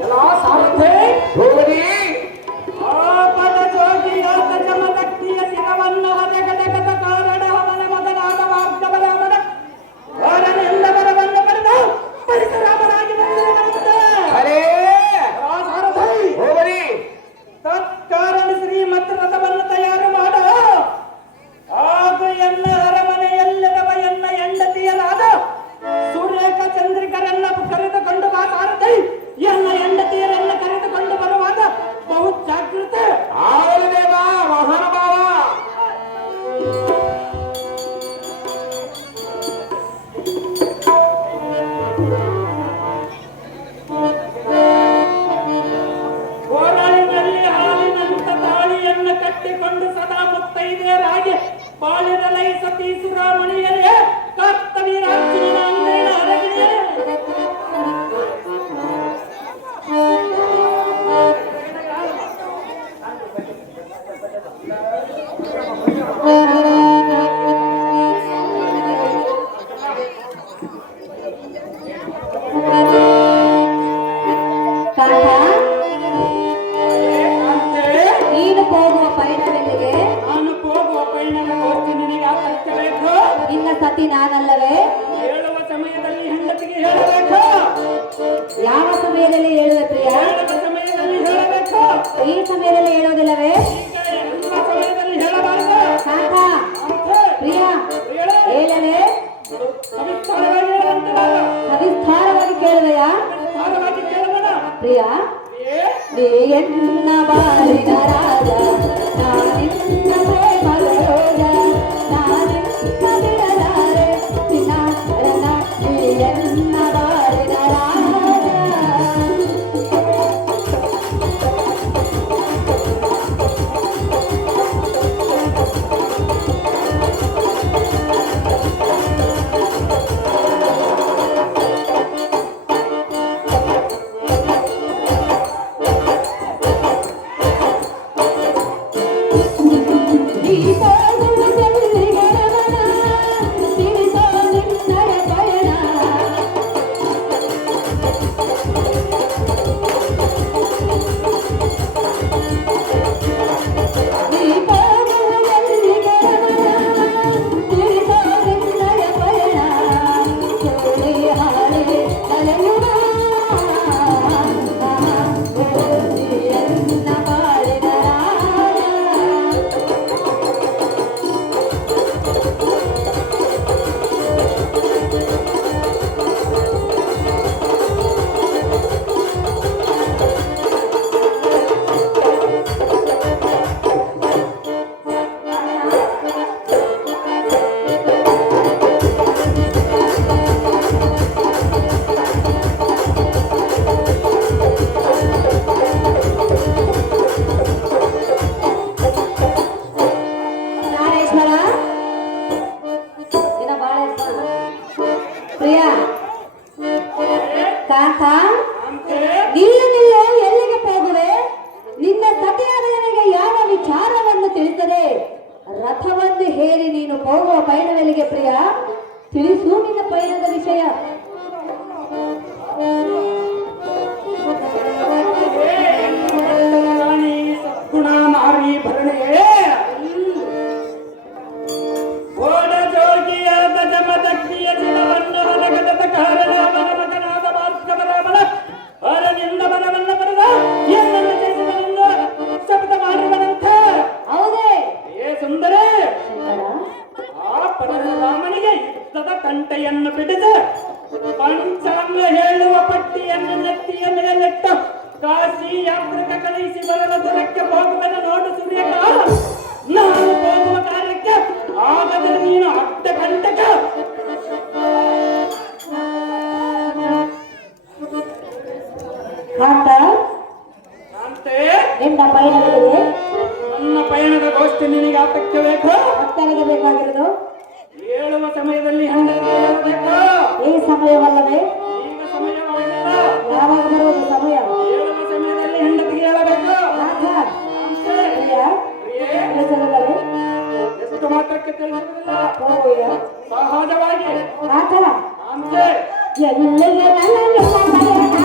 ಎಲ್ಲ ಸಾರಥಿ ಹೋಗಲಿ. ಆಪದ ಜೋಗಿಯಾದ ಜಮದಗ್ನಿಯ ಶಿರವನ್ನು ಹದಗದಗದ ಕಾರಣ ಅವನ ಮಗನಾದ ವಾಗ್ದವರಾಮನ ಅವರನ್ನೆಲ್ಲ ಬರವನ್ನು ಪಡೆದ ಪರಶುರಾಮನಾಗಿ ಬಂದರೆ ನಮ್ಮದು. ಅರೇ ಆ ಸಾರಥಿ ಹೋಗಲಿ. ತತ್ಕಾರಣ ಶ್ರೀಮತ್ ರಥವನ್ನು ತಯಾರು ಮಾಡ. ಹಾಗೂ ಎನ್ನ ಅರಮನೆಯಲ್ಲಿರುವ ಎನ್ನ ಹೆಂಡತಿಯರಾದ ಸುರೇಖ ಚಂದ್ರಿಕರನ್ನ ಕರೆದುಕೊಂಡು ಬಾ ಸಾರಥಿ. ಎನ್ನ ಹೆಂಡತಿಯರನ್ನ ಕರೆದುಕೊಂಡು ಬರುವಾಗ ಬಹು ಜಾಗೃತೆ. ಆಗಲಿ ದೇವ ಮಹಾನುಭಾವ. ಕೋಲಾರಿನಲ್ಲಿ ಹಾಲಿನಂತ ತಾಳಿಯನ್ನು ಕಟ್ಟಿಕೊಂಡು ಸದಾ ಮುತ್ತೈದೆಯರಾಗಿ ಬಾಳಿರಲೈ ಸತಿ ಸುರಾಮಣಿಯರೇ ಕರ್ತವೀರಾರ್ಜುನನ ಅಂಗೈನ ಅರಗಿಣಿಯರೇ. ಕಾಂತ, ಕಾಂತೆ, ನೀನು ಹೋಗುವ ಪಯಣವೆಲ್ಲಿಗೆ? ನಾನು ಹೋಗುವ ಪಯಣದ ಗೋಷ್ಠಿ ನಿನಗೆ ಆತರಿಸಬೇಕು. ನಿನ್ನ ಸತಿ ನಾನಲ್ಲವೇ? ಹೇಳುವ ಸಮಯದಲ್ಲಿ ಹೆಂಡತಿಗೆ ಹೇಳಬೇಕು. ಯಾವ ಸಮಯದಲ್ಲಿ ಹೇಳುವೆ ಪ್ರಿಯ? ಹೇಳುವ ಸಮಯದಲ್ಲಿ ಹೇಳಬೇಕು. ಈ ಸಮಯದಲ್ಲಿ ಹೇಳೋದಿಲ್ಲವೇ? ಈಗ ಎಲ್ಲ ಸಮಯದಲ್ಲಿ ಹೇಳಬಾರದು. ಕಾಂತ, ಕಾಂತೆ, ಪ್ರಿಯ ಹೇಳು. ಹೇಳಲೇ? ಸವಿಸ್ತಾರವಾಗಿ ಹೇಳುವಂತಿಲ್ಲ. ಸವಿಸ್ತಾರವಾಗಿ ಕೇಳುವೆಯಾ? ಸವಿಸ್ತಾರವಾಗಿ ಕೇಳಬೇಡ. ಪ್ರಿಯ, ಏ ನೀ ಎನ್ನ ಬಾಳಿನ ರಾಜ, ನಾನಿನ್ನ ಪ್ರೇಮದ ರೋಜ, ನಾನಿನ್ನ ಬಿಡಲಾರೆ ನಿನ್ನ ರಣ, ನೀ ಎನ್ನ ಬಾಳಿನ ರಾಜ. ಕಾಂತ, ನಿಲ್ಲು ನಿಲ್ಲು, ಎಲ್ಲಿಗೆ ಹೋಗುವೆ? ನಿನ್ನ ಸತಿಯಾದ ನನಗೆ ಯಾವ ವಿಚಾರವನ್ನು ತಿಳಿಸದೆ ರಥವನ್ನು ಹೇರಿ ನೀನು ಹೋಗುವ ಪಯಣವೆಲ್ಲಿಗೆ ಪ್ರಿಯ? ತಿಳಿಸು ನಿನ್ನ ಪಯಣದ ವಿಷಯ. ಗುಣ ನಾರಿ ಭರಣೆಯೇ ಓಡ ಜೋಗಿಯಾದ ಜಮದಗ್ನಿಯ ಶಿರವನ್ನು ಹರಗದ ಕಾರಣ ಅವನ ಮಗನಾದ ಭಾರ್ಗವರಾಮನ ಹೊರನಿಂದ ಬಲವನ್ನು ಪಡೆದ ಏನನ್ನು ಚಲಿಸಿದನೆಂದು ಶಬ್ದ ಮಾಡಿದನಂತೆ. ಹೌದೇ? ಏ ಸುಂದರೇ, ಆ ಪರಶುರಾಮನಿಗೆ ಯುದ್ಧದ ತಂಟೆಯನ್ನು ಬಿಡಿದ ಪಂಚಾಂಗ ಹೇಳುವ ಪಟ್ಟಿಯನ್ನು ನೆತ್ತಿಯ ಮೇಲೆಟ್ಟ ಕಾಶಿ ಯಾತ್ರಿಕ ಕಳಿಸಿ ಬರಲ ದೂರಕ್ಕೆ ಹೋಗುವನು ನೋಡು ಸೂರ್ಯಕ. ನಾನು ಹೋಗುವ ಕಾರ್ಯಕ್ಕೆ ಆಗದೆ ನೀನು ಅಡ್ಡ ಕಂಟಕ. ಕಾಂತ, ಅಂತೆ ನಿನ್ನ ಪಯಣಗಳಿಗೆ ನನ್ನ ಪಯಣದ ಗೋಷ್ಠಿ ನಿನಗೆ ಆತಕ್ಕೆ ಬೇಕು. ಭಕ್ತನಿಗೆ ಬೇಕಾಗಿರೋದು ಹೇಳುವ ಸಮಯದಲ್ಲಿ ಹೆಂಡತಿ ಹೇಳಬೇಕು. ಈ ಸಮಯವಲ್ಲವೇ? ಈಗ ಸಮಯವಾಗಿಲ್ಲ. ಯಾವಾಗ ಬರುವುದು ಸಮಯ? ಹೇಳುವ ಸಮಯದಲ್ಲಿ ಹೆಂಡತಿಗೆ ಹೇಳಬೇಕು. ಕಾಂತ, ಅಂತೆ ಪ್ರಿಯ, ಪ್ರಿಯೇ, ತಿಳಿಸಲಿಲ್ಲವೇ? ಎಷ್ಟು ಮಾತ್ರಕ್ಕೆ ತಿಳಿಸುವುದಿಲ್ಲ, ಹೋಗುವೆಯಾ? ಸಹಜವಾಗಿ. ಕಾಂತ, ಅಂತೆ ಎಲ್ಲಿಗೆ ನನ್ನ ಪಯಣ?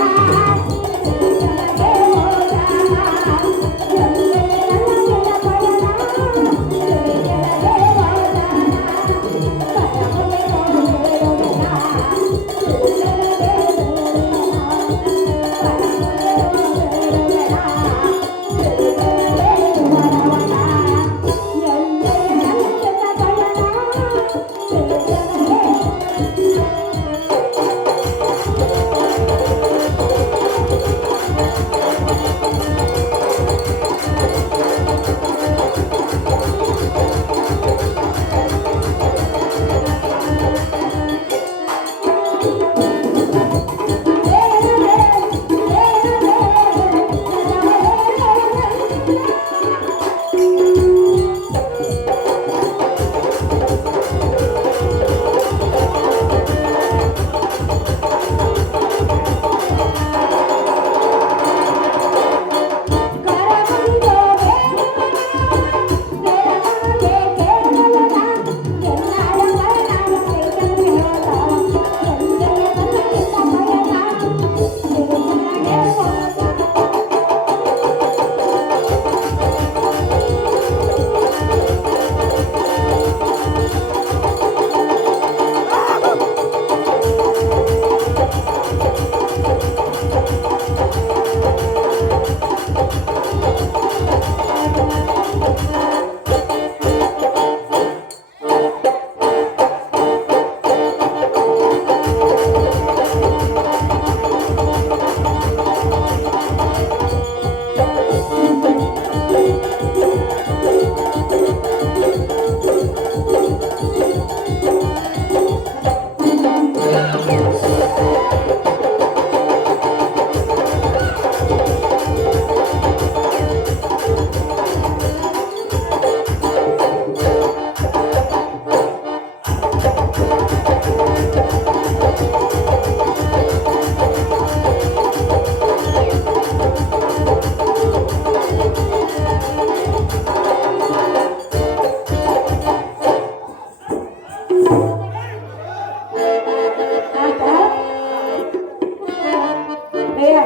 ಪ್ರಿಯ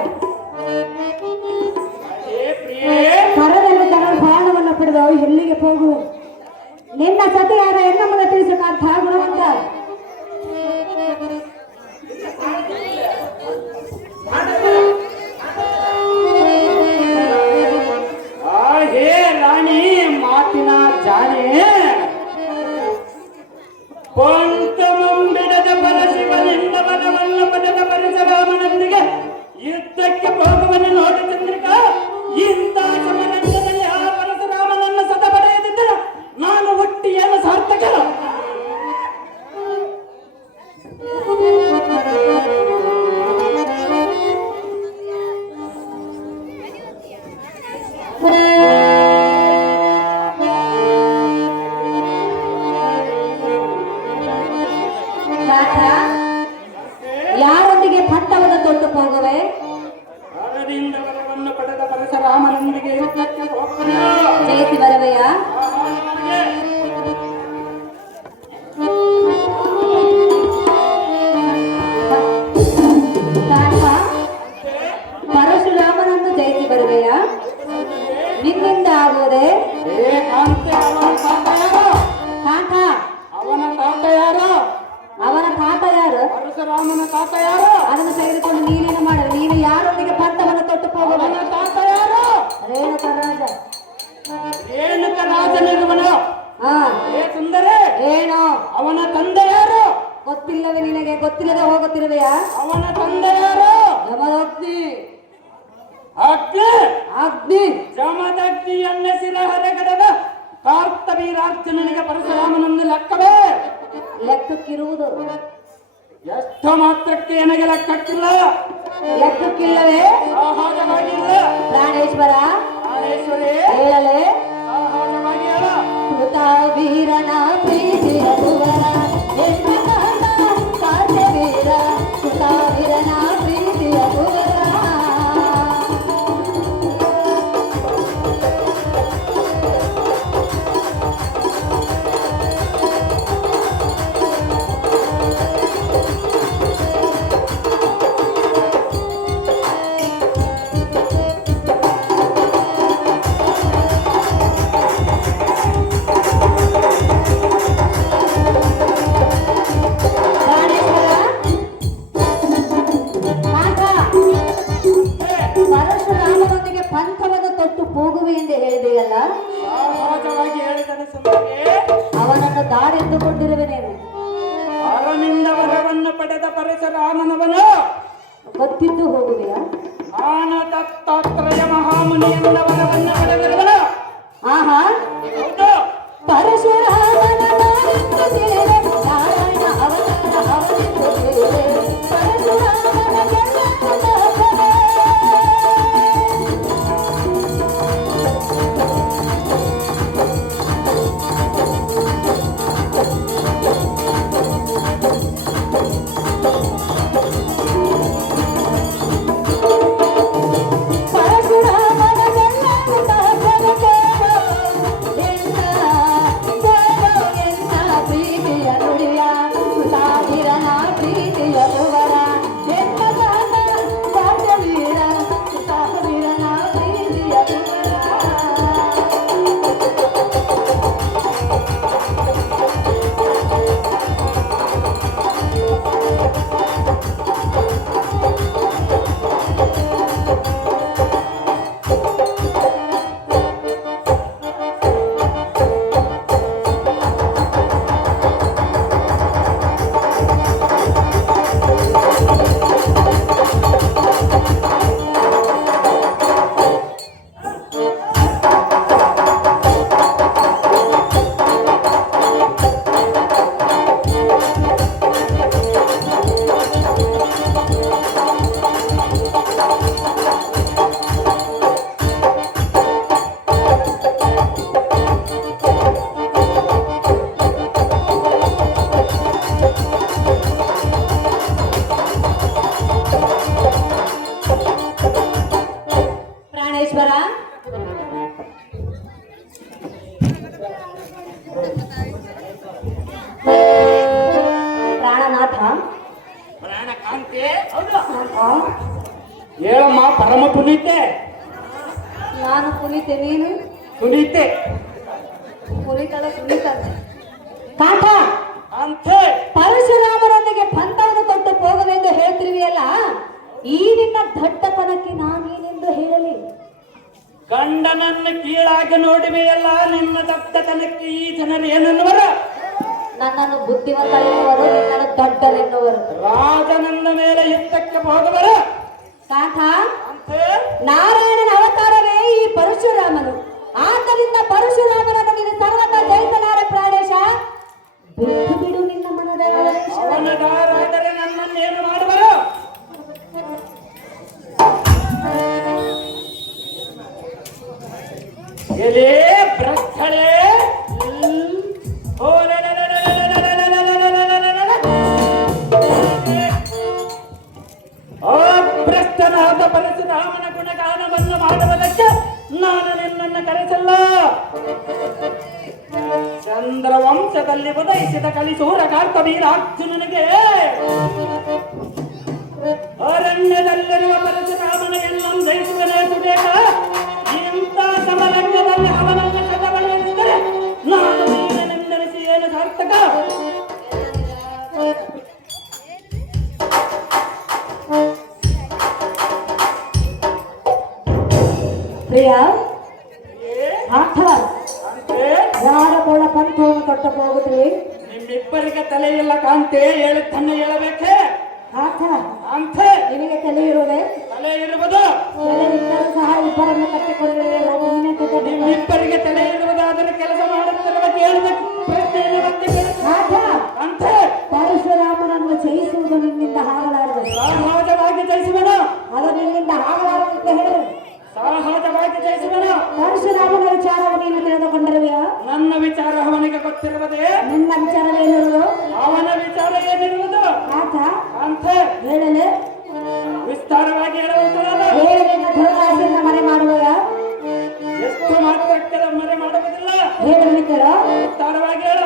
ಪ್ರಿಯೇ ಕರದಲ್ಲಿ ತನ್ನ ಪ್ರಾಣವನ್ನು ಪಡೆದು ಎಲ್ಲಿಗೆ ಹೋಗು ನಿನ್ನ ಸತಿಯಾದ ಹೆಣ್ಣಮ್ಮನ ತಿಳಿಸಕ್ಕಂಥ ಗುಣವಂತ ಹೇ ರಾಣಿ ಮಾತಿನ ಜಾಣೆ ಪಂಕಮಂಬಿಡದ ಬಲ ಶಿವಲಿಂಗ ಬಲವಲ್ಲ ಪದದ ಪರಶುರಾಮನೊಂದಿಗೆ ಯುದ್ಧಕ್ಕೆ ಹೋಗುವನು ನೋಡ ಚಂದ್ರಿಕ ಇಂಥ ಸಮರಂಗದಲ್ಲಿ ಆ ಪರಶುರಾಮನನ್ನು ಸತ ಪಡೆಯದಿದ್ದರೆ ನಾನು ಹುಟ್ಟಿ ಏನು ಸಾರ್ಥಕ ಯಾರೊಂದಿಗೆ ಪಟ್ಟವನ್ನು ತೊಟ್ಟು ಹೋಗುವೆ ಕಾಲದಿಂದ ವರವನ್ನು ಪಡೆದ ಪರಶುರಾಮನೊಂದಿಗೆ ಯುದ್ಧಕ್ಕೆ ಹೋಗುವನು ಜಯಿಸಿ ಬರವೆಯ ಪರಶುರಾಮನನ್ನು ಜಯಿಸಿ ಬರುವೆಯ ನಿನ್ನಿಂದ ಆಗುವುದೇ ಹೇ ಕಾಂತೆ ಅವನ ತಾತ ಯಾರು ಕಾಂತ ಅವನ ತಾತ ಯಾರು ಅವನ ತಾತ ಯಾರು ಪರಶುರಾಮನ ತಾತ ಯಾರು ಅದನ್ನು ತೆಗೆದುಕೊಂಡು ನೀನೇನು ಮಾಡಲು ನೀನು ಯಾರೊಂದಿಗೆ ಪಟ್ಟವನ್ನು ತೊಟ್ಟು ಹೋಗುವ ಅವನ ತಾತ ಯಾರು ರೇಣುಕ ರಾಜ ರೇಣುಕ ರಾಜನಿರುವನು ಹಾ ಹೇ ಸುಂದರೇ ಏನು ಅವನ ತಂದೆ ಯಾರು ಗೊತ್ತಿಲ್ಲವೇ ನಿನಗೆ ಗೊತ್ತಿಲ್ಲದೆ ಹೋಗುತ್ತಿರುವೆಯಾ ಅವನ ತಂದೆ ಯಾರು ಯಮದಗ್ನಿ ಅಗ್ನಿ ಅಗ್ನಿ ಜಮದಗ್ನಿಯನ್ನ ಶಿರ ಹೊರಗಡದ ಕಾರ್ತವೀರಾರ್ಜುನನಿಗೆ ಪರಶುರಾಮನೊಂದು ಲೆಕ್ಕವೇ ಲೆಕ್ಕಕ್ಕಿರುವುದು ಎಷ್ಟು ಮಾತ್ರಕ್ಕೆ ನನಗೆ ಲೆಕ್ಕಕ್ಕಿಲ್ಲ ಲೆಕ್ಕಕ್ಕಿಲ್ಲವೇ ಸಹಜವಾಗಿಲ್ಲ ಪ್ರಾಣೇಶ್ವರ ಪ್ರಾಣೇಶ್ವರಿ ಹೇಳಲೆ ಸಹಜವಾಗಿ ಹೇಳ ಕೃತ ವೀರನ ಪ್ರೀತಿಯ ಸುವರ ಕಾರ್ಯವೀರ ಕೃತ ವೀರನ ಪ್ರೀತಿಯ ಸುವರ ಪರಶುರಾಮನೊಂದಿಗೆ ಪಂಥವನ್ನು ತೊಟ್ಟು ಹೋಗುವೆ ಎಂದು ಹೇಳಿದೆಯಲ್ಲ ಸಹಜವಾಗಿ ಹೇಳಿದನು ಸುಂದರಿ ಅವನನ್ನು ದಾಡೆಂದುಕೊಂಡಿರುವೆ ನೀನು ಅರನಿಂದ ವರವನ್ನು ಪಡೆದ ಪರಶುರಾಮನವನು ಗೊತ್ತಿದ್ದು ಹೋಗುವೆಯಾ ನಾನು ದತ್ತಾತ್ರೇಯ ಮಹಾಮುನಿಯಿಂದ ವರವನ್ನು ಪಡೆದಿರುವನು ಆಹಾ ಹೌದು ಪರಶುರಾಮನ ದಾಡೆಂದು ತಿಳಿದೆ ನಾರಾಯಣ ಅವತಾರ ಅವನೆಂದು ತಿಳಿದೆ ಪರಶುರಾಮನ ಗೆಲ್ಲನ್ನು ದಾಖಲೆ. ಪರಶುರಾಮನ ಗೆಲ್ಲನ್ನು ದಾಖಲೆ. ಹೇಳಮ್ಮ ಪರಮ ಪುನೀತೆ. ನಾನು ಪುನೀತೆ, ನೀನು ಪುನೀತೆ ಪುನೀತಳ ಪುನೀತ ಕಾಂತ. ಅಂತೆ ಪರಶುರಾಮರೊಂದಿಗೆ ಪಂಥವನ್ನು ತೊಟ್ಟು ಹೋಗವೆಂದು ಹೇಳ್ತಿರುವಿಯಲ್ಲ, ಈ ನಿನ್ನ ದಡ್ಡತನಕ್ಕೆ ನಾನೇನೆಂದು ಹೇಳಲಿ? ಗಂಡನನ್ನು ಕೀಳಾಗಿ ನೋಡುವೆಯಲ್ಲ, ನಿನ್ನ ದಡ್ಡತನಕ್ಕೆ ಈ ಜನರು ಏನನ್ನುವರು? ನನ್ನನ್ನು ಬುದ್ಧಿವಂತರೆನ್ನುವರು, ನಿನ್ನನ್ನು ದೊಡ್ಡರೆನ್ನುವರು. ರಾಜನನ್ನ ಮೇಲೆ ಯುದ್ಧಕ್ಕೆ ಹೋಗುವರು. ಕಾಂತ, ಅಂತೆ ನಾರಾಯಣನ ಅವತಾರವೇ ಈ ಪರಶುರಾಮನು. ಆದ್ದರಿಂದ ಪರಶುರಾಮನನ್ನು ನೀನು ಸರ್ವತ ಜಯಿಸಲಾರ ಪ್ರಾಣೇಶ. ಬಿಟ್ಟು ಬಿಡು ನಿನ್ನ ಮನದ ಆವೇಶ. ಅವನಗಾರಾದರೆ ನನ್ನನ್ನೇನು ಮಾಡುವರು? ಎಲೇ ಭ್ರಷ್ಟಳೇ, ಭ್ರಷ್ಟನಾದ ಪರಶುರಾಮನ ಗುಣಗಾನವನ್ನು ಮಾಡುವುದಕ್ಕೆ ನಾನು ನಿನ್ನನ್ನು ಕರೆಸಲ್ಲ. ಚಂದ್ರವಂಶದಲ್ಲಿ ಉದಯಿಸಿದ ಕಲಿಸೂರ ಕಾರ್ಕವೀರಾರ್ಜುನನಿಗೆ ಅರಣ್ಯದಲ್ಲಿರುವ ಪರಶುರಾಮನ ಎಲ್ಲೊಂದೈಸುವನೇ ಸುರೇಖ. ಇಂಥ ಸಮರಂಗದಲ್ಲಿ ಅವನನ್ನು ಶತಬಲಿಸಿದರೆ ನಾನು ನೀನೆಂದೆನಿಸಿ ಏನು ಸಾರ್ಥಕ? ಪ್ರಿಯ ಅಂತೆ ಯಾರ ಕೊಳ ಪಂಥವನ್ನು ತೊಟ್ಟು ಹೋಗುತ್ತೀವಿ? ನಿಮ್ಮಿಬ್ಬರಿಗೆ ತಲೆ ಇಲ್ಲ ಕಾಂತೆ, ಹೇಳಿದ್ದನ್ನು ಹೇಳಬೇಕೆ? ಅಂತೆ ನಿನಗೆ ತಲೆ ಇರುವುದೇ? ತಲೆ ಇರುವುದು. ತಲೆ ಇದ್ದರೂ ಸಹ ಇಬ್ಬರನ್ನು ಕಟ್ಟಿಕೊಂಡಿರಲಿಲ್ಲ. ನೀನೇ ನಿಮ್ಮಿಬ್ಬರಿಗೆ ತಲೆ ಇರುವುದಾದರೆ ಕೆಲಸ ಮಾಡುತ್ತಿರುವ ಕೇಳಬೇಕು. ಪ್ರಶ್ನೆಯನ್ನು ಮತ್ತೆ ಅಂತೆ ಪರಶುರಾಮನನ್ನು ಜಯಿಸುವುದು ನಿನ್ನಿಂದ ಆಗಲಾರದು. ಸಹಜವಾಗಿ ಜಯಿಸುವನು. ಅದು ನಿನ್ನಿಂದ ಆಗಲಾರದು ಅಂತ ಹೇಳಿ ಸಹಜವಾಗಿ ಜಯಿಸುವನು. ಪರಶುರಾಮನ ವಿಚಾರವು ನೀನು ತಿಳಿದುಕೊಂಡಿರುವೆಯಾ? ನನ್ನ ವಿಚಾರ ಅವನಿಗೆ ಗೊತ್ತಿರುವುದೇ? ನಿನ್ನ ವಿಚಾರವೇನಿರುವುದು? ಅವನ ವಿಚಾರ ಏನಿರುವುದು? ಅಂತೆ ಹೇಳಲೆ ವಿಸ್ತಾರವಾಗಿ ಹೇಳುವಂತಲ್ಲ. ಹೇಳಲಿಲ್ಲ ದುರ್ಗಾಸಿಂದ ಮರೆ ಮಾಡುವೆಯ? ಎಷ್ಟು ಮಾತ್ರಕ್ಕೆ ಮರೆ ಮಾಡುವುದಿಲ್ಲ. ಹೇಳಲಿಕ್ಕಿರ ವಿಸ್ತಾರವಾಗಿ ಹೇಳ.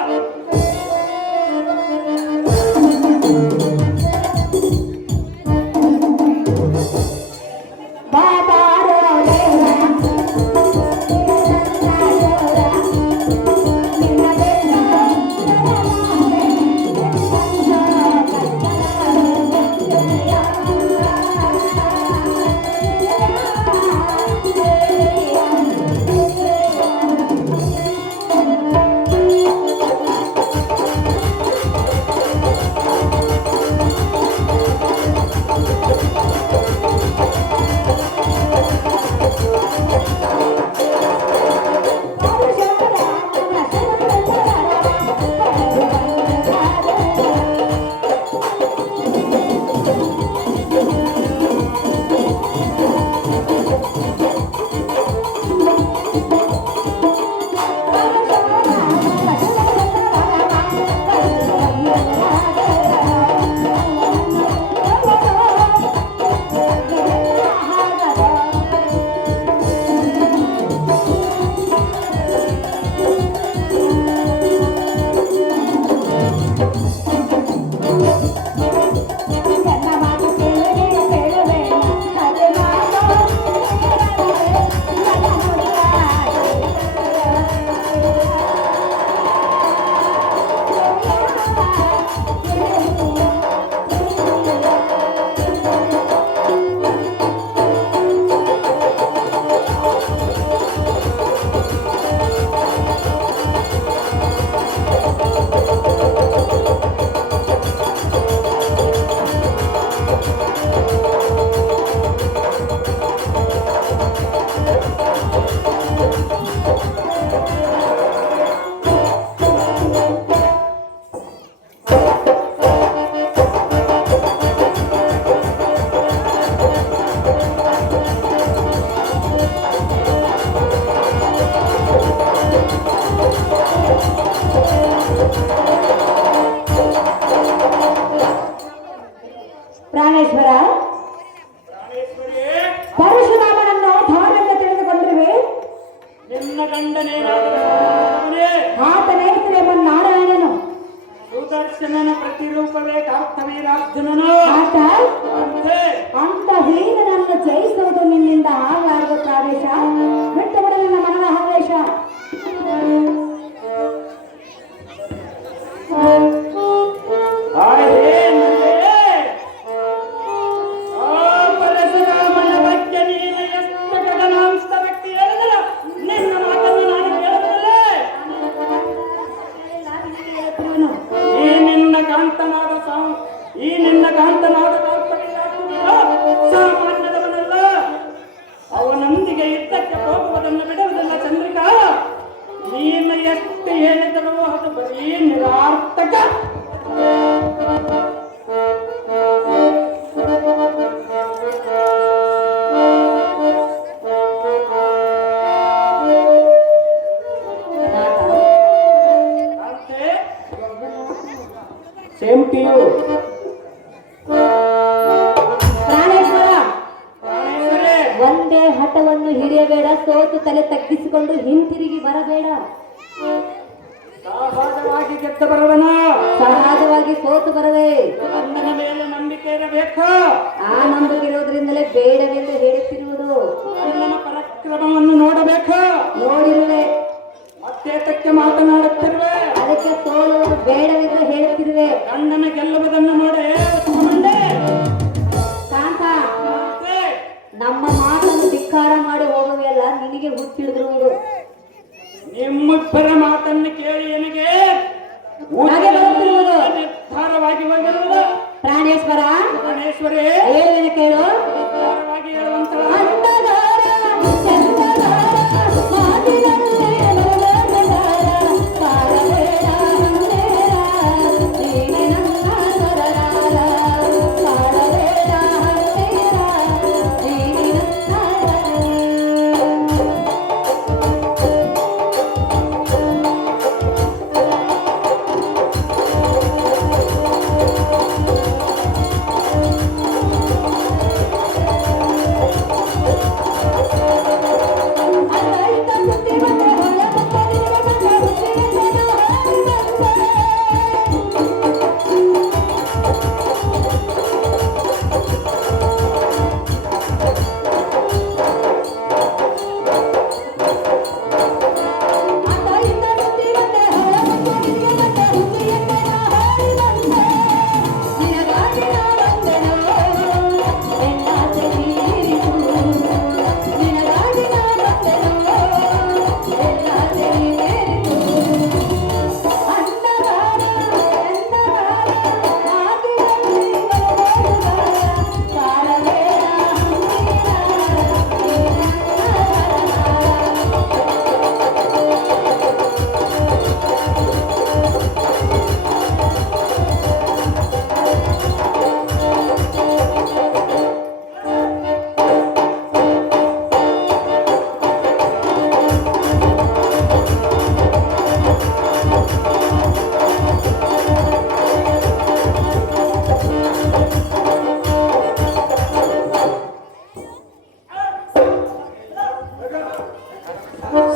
ಪ್ರಾಣೇಶ್ವರ, ಪರಶುರಾಮನನ್ನು ಧಾರಣ್ಯ ತಿಳಿದುಕೊಂಡಿರುವೆ? ನಿನ್ನ ಗಂಡನೇನಾದ ಆತನ ಹೆಸರೆಂಬ ನಾರಾಯಣನು. ಸುದರ್ಶನನ ಪ್ರತಿರೂಪವೇ ಕಾರ್ಕವೀರಾರ್ಜುನನು. ಆತ ಅಂತೆ ಅಂತ ಹೀನನನ್ನು ಜಯಿಸಿ ಒಂದೇ ಹಠವನ್ನು ಹಿಡಿಯಬೇಡ, ಸೋತು ತಲೆ ತಗ್ಗಿಸಿಕೊಂಡು ಹಿಂತಿರುಗಿ ಬರಬೇಡ. ಸಹಜವಾಗಿ ಗೆದ್ದು ಬರುವನ, ಸಹಜವಾಗಿ ಸೋತು ಬರದೆ. ಗಂಡನ ಮೇಲೆ ನಂಬಿಕೆ ಇರಬೇಕು. ಆ ನಂಬಿಕೆ ಇರೋದ್ರಿಂದಲೇ ಬೇಡವೆಂದು ಹೇಳುತ್ತಿರುವುದು. ಗಂಡನ ಪರಾಕ್ರಮವನ್ನು ನೋಡಬೇಕು. ನೋಡಿರುವೆ, ಮತ್ತೇತಕ್ಕೆ ಮಾತನಾಡುತ್ತಿರುವೆ? ಅದಕ್ಕೆ ಸೋಲುವುದು ಬೇಡವೆಂದು ಹೇಳುತ್ತಿರುವೆ. ಗಂಡನ ಗೆಲ್ಲುವುದನ್ನು ನೋಡಿ ಉತ್ತಮಂಡೆ. ಕಾಂತ, ಮತ್ತೆ ನಮ್ಮ ಮಾತನ್ನು ಧಿಕ್ಕಾರ ಮಾಡಿ ಹೋಗುವೆಯಲ್ಲ, ನಿನಗೆ ಹುಟ್ಟಿಡಿದಿರುವುದು. ನಿಮ್ಮಿಬ್ಬರ ಮಾತನ್ನು ಕೇಳಿ ನನಗೆ ಹಾಗೆ ಬರುತ್ತಿರುವುದು. ನಿರ್ಧಾರವಾಗಿ ಹೋಗಿರಲ್ಲ. ಪ್ರಾಣೇಶ್ವರ, ಪ್ರಾಣೇಶ್ವರಿ ಏನು ಕೇಳು. ನಿರ್ಧಾರವಾಗಿ ಹೇಳುವಂತ ಅಂಧಗಾರ, ಚಂದಗಾರ, ಮಾತಿನಲ್ಲೇ ಮನೋಗಂಧಾರ, ಕಾಲವೇಳ ಹಂದೇರ, ನೀನೆ ನನ್ನ ಸರದಾರ, ಕಾಲವೇಳ ಹಂದೇರ, ನೀನೆ ನನ್ನ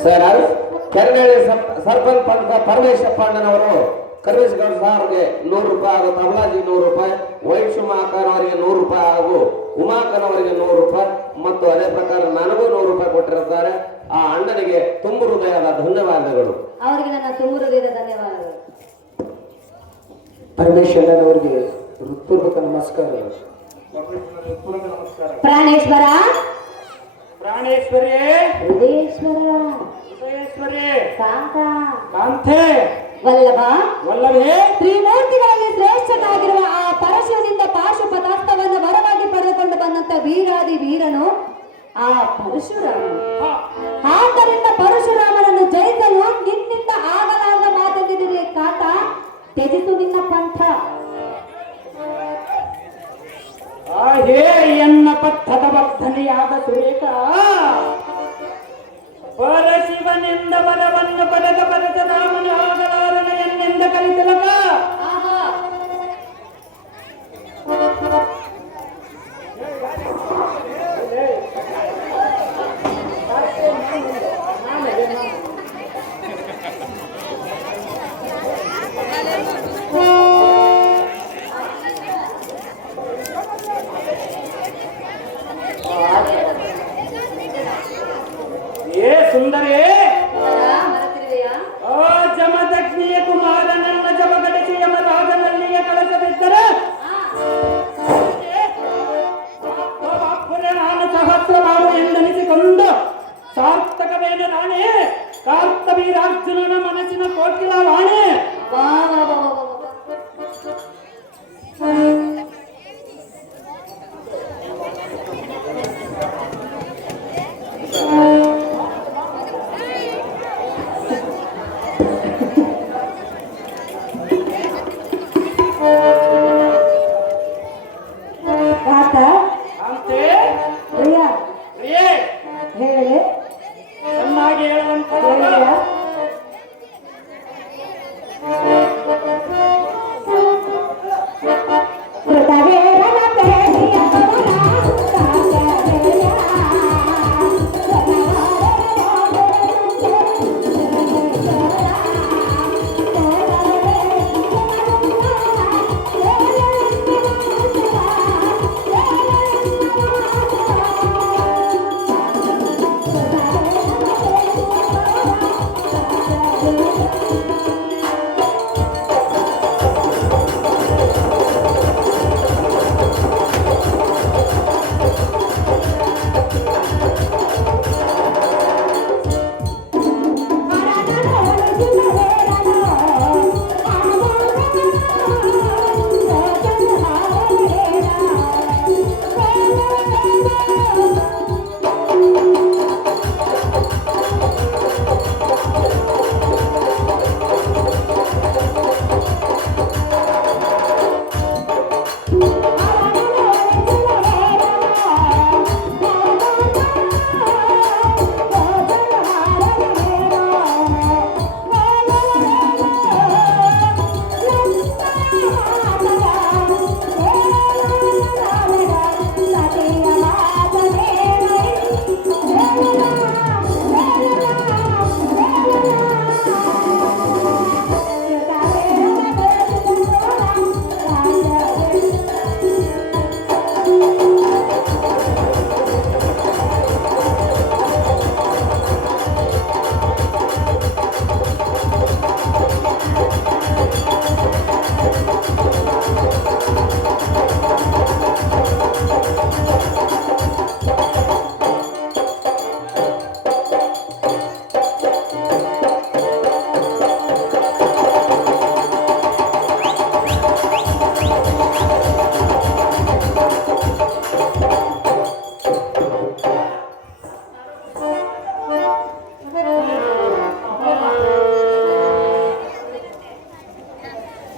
ಸರ್, ಕೆರನಹಳ್ಳಿ ಸರ್ಪಂಚ್ ಪಂಚ ಪರಮೇಶಪ್ಪ ಅಣ್ಣನವರು ಕರ್ವೇಶ್ಗೌಡ ಸಾರ್ಗೆ 100 ರೂಪಾಯಿ ಹಾಗೂ ತಬಲಾಜಿ 100 ರೂಪಾಯಿ, ವೈಟ್ ಸುಮಾಕರ್ ಅವರಿಗೆ 100 ರೂಪಾಯಿ ಹಾಗೂ ಉಮಾಕರ್ ಅವರಿಗೆ 100 ರೂಪಾಯಿ ಮತ್ತು ಅದೇ ಪ್ರಕಾರ ನನಗೂ 100 ರೂಪಾಯಿ ಕೊಟ್ಟಿರುತ್ತಾರೆ. ಆ ಅಣ್ಣನಿಗೆ ತುಂಬ ಹೃದಯದ ಧನ್ಯವಾದಗಳು. ಅವರಿಗೆ ನನ್ನ ತುಂಬ ಹೃದಯದ ಧನ್ಯವಾದಗಳು. ಪರಮೇಶ್ವರನವರಿಗೆ ಹೃತ್ಪೂರ್ವಕ ನಮಸ್ಕಾರ. ಪ್ರಾಣೇಶ್ವರ, ಪ್ರಾಣೇಶ್ವರಿ, ಹೃದಯೇಶ್ವರ, ಹೃದಯೇಶ್ವರಿ, ಕಾಂತ, ಕಾಂತೆ, ವಲ್ಲಭ, ವಲ್ಲಭೆ, ತ್ರಿಮೂರ್ತಿಗಳಲ್ಲಿ ಶ್ರೇಷ್ಠನಾಗಿರುವ ಆ ಪರಶುವಿನಿಂದ ಪಾಶುಪದಾರ್ಥವನ್ನು ವರವಾಗಿ ಪಡೆದುಕೊಂಡು ಬಂದಂತ ವೀರಾದಿ ವೀರನು ಆ ಪರಶುರಾಮನು. ಆದ್ದರಿಂದ ಪರಶುರಾಮನನ್ನು ಜಯಿಸಲು ನಿನ್ನಿಂದ ಆಗಲಾರದ ಮಾತಂದಿರಲಿ ಕಾಂತ, ತ್ಯಜಿಸು ನಿನ್ನ ಪಂಥ. ಹೇ ಎನ್ನ ಪಥದ ವರ್ಧನೆಯಾದ ಸುರೇಖ, ಪರಶಿವನಿಂದ ವರವನ್ನು ಪಡೆದ ಪರಶುರಾಮನ ಆಗಲಾರನ ಎನ್ನೆಂದ ಕಲಿತಲಕ. ಆಹಾ, ಏ ಸುಂದರೇ, ಮರೆತಿರುವೆಯಾ? ಆ ಜಮದಗ್ನಿಯ ಕುಮಾರನನ್ನ ಜಮಗಡಿಸಿ ಯಮರಾಜನಲ್ಲಿಯ ಕಳಸದಿದ್ದರೆ ನಾನು ಸಹಸ್ರಮಾರು ಎಂದೆನಿಸಿಕೊಂಡು ಸಾರ್ಥಕವೇನ ರಾಣೆ, ಕಾರ್ತವೀರಾರ್ಜುನನ ಮನಸ್ಸಿನ ಕೋಕಿಲ ವಾಣೆ. ವಾ ವಾ ವಾ ವಾ ವಾ. ಕಾಂತ, ಕಾಂತೆ, ಪ್ರಿಯ, ಪ್ರಿಯೇ, ಹೇಳಿ, ಚೆನ್ನಾಗಿ ಹೇಳುವಂತ ಹೇಳಿಯ?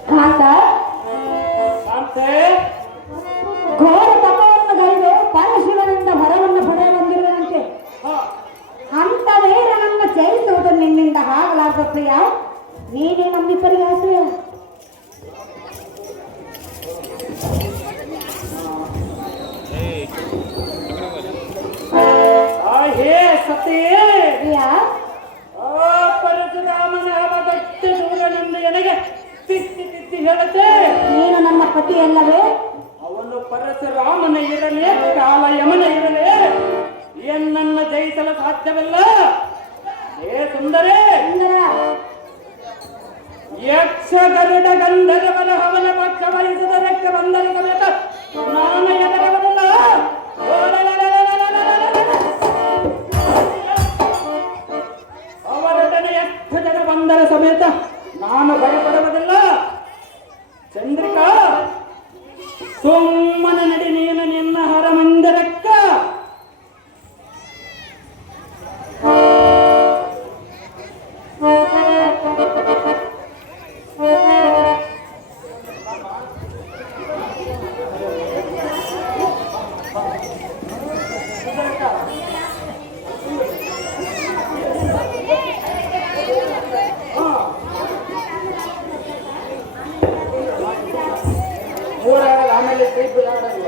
ಕಾಂತ ಶಾಂತೆ ಘೋರ ತಪವನ್ನು ಗೈದು ಪರಶಿವನಿಂದ ವರವನ್ನು ಪಡೆಯ ಬಂದಿರುವಂತೆ ಹಾ ಅಂತ ವೀರನನ್ನು ಜಯಿಸುವುದು ನಿನ್ನಿಂದ ಆಗಲಾರ್ದ ಪ್ರಿಯ. ನೀನೇ ನಂಬಿಪರಿಗೆ ಆಶ್ರಯ. ಹೇ ಸತಿ ಪ್ರಿಯ ಆ ಪರಶುರಾಮನ ಅವದಟ್ಟ ದೂರನಿಂದ ನನಗೆ ತಿತ್ತಿ ತಿತ್ತಿ ಹೇಳುತ್ತೆ. ನೀನು ನನ್ನ ಪತಿಯಲ್ಲವೇ? ಅವನು ಪರಶುರಾಮನ ಇರಲಿ ಕಾಲಯಮನ ಇರಲಿ ಎನ್ನನ್ನು ಜಯಿಸಲು ಸಾಧ್ಯವಿಲ್ಲ. ಏ ಸುಂದರೇ, ಸುಂದರ ಯಕ್ಷ ಗರುಡ ಗಂಧರ್ವನ ಅವನ ಪಕ್ಷ ವಹಿಸಿದರಕ್ಕೆ ಬಂದರೆ ಸಮೇತ ನಾನು ಎದರವನಲ್ಲ. ಅವರೊಡನೆ ಎಷ್ಟು ಜನ ಬಂದರ ಸಮೇತ ನಾನು ಭಯಪಡುವುದಿಲ್ಲ. ಚಂದ್ರಿಕಾ, ಸುಮ್ಮನೆ ನಡಿ ನೀನು ನಿನ್ನ ಹರಮಂದಿರಕ್ಕ. ಮೂರಾಗಲ್ಲ, ಆಮೇಲೆ ಟ್ರಿಪ್ ಆಡಲ್ಲ.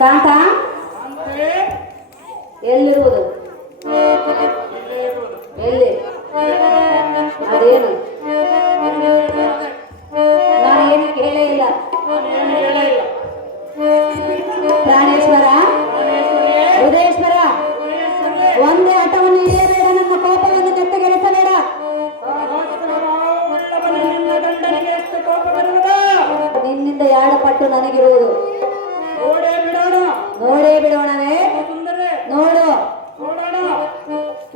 ಕಾಂತ ಅಂದ್ರೆ ಎಲ್ಲಿರುವುದು? ಇಲ್ಲೇ ಇರುವುದು. ಎಲ್ಲಿ? ಅದೇನು ನಾನು ಏನು ಕೇಳೇ ಇಲ್ಲ. ನಾನೇನು ಹೇಳೇ ಇಲ್ಲ. ಪ್ರಾಣೇಶ್ವರ, ಪ್ರಾಣೇಶ್ವರಿಯೇ, ಹೃದಯೇಶ್ವರ, ಪ್ರಾಣೇಶ್ವರಿಯೇ, ಒಂದೇ ಹಠವನ್ನು ಇಳಿಯಬೇಡ. ನಮ್ಮ ಕೋಪವನ್ನು ನೆಟ್ಟಗೆಳಿಸಬೇಡ. ಸಹಸ್ರಭಾವವುಳ್ಳವನು ನಿನ್ನ ಗಂಡನಿಗೆ ಎಷ್ಟು ಕೋಪ ಬರುವುದ? ನಿನ್ನಿಂದ ಎರಡು ಪಟ್ಟು ನನಗಿರುವುದು. ಓಡೇ ಬಿಡೋಣ. ನೋಡೇ ಬಿಡೋಣವೇ? ಸುಂದರೇ, ನೋಡು. ನೋಡೋಣ.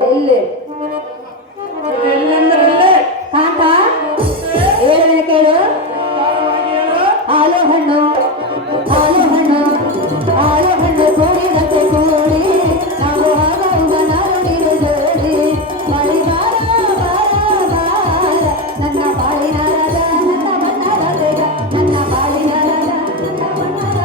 ಎಲ್ಲಿ? ಇದು ಎಲ್ಲೆಂದರಲ್ಲೇ ಕಾಂತ ಹೇಳುವೆ ಕೇಳು. ವಿಸ್ತಾರವಾಗಿ ಹೇಳು. ಹಾಲು ಹಣ್ಣು, ಹಾಲು ಹಣ್ಣು, ಹಾಲು ಹಣ್ಣು ಕೂಡಿದಂತೆ ಕೂಡಿ ನಾವು ಆಗುವ ನಾರುಡಿರು ಜೋಡಿ. ಮಳಿಗಾಲ ಬಾರ ಬಾರ ನನ್ನ ಬಾಳಿನ ರಾಜ, ನನ್ನ ಬಣ್ಣದ ಬೇಗ, ನನ್ನ ಬಾಳಿನ ರಾಜ, ನನ್ನ ಬಣ್ಣದ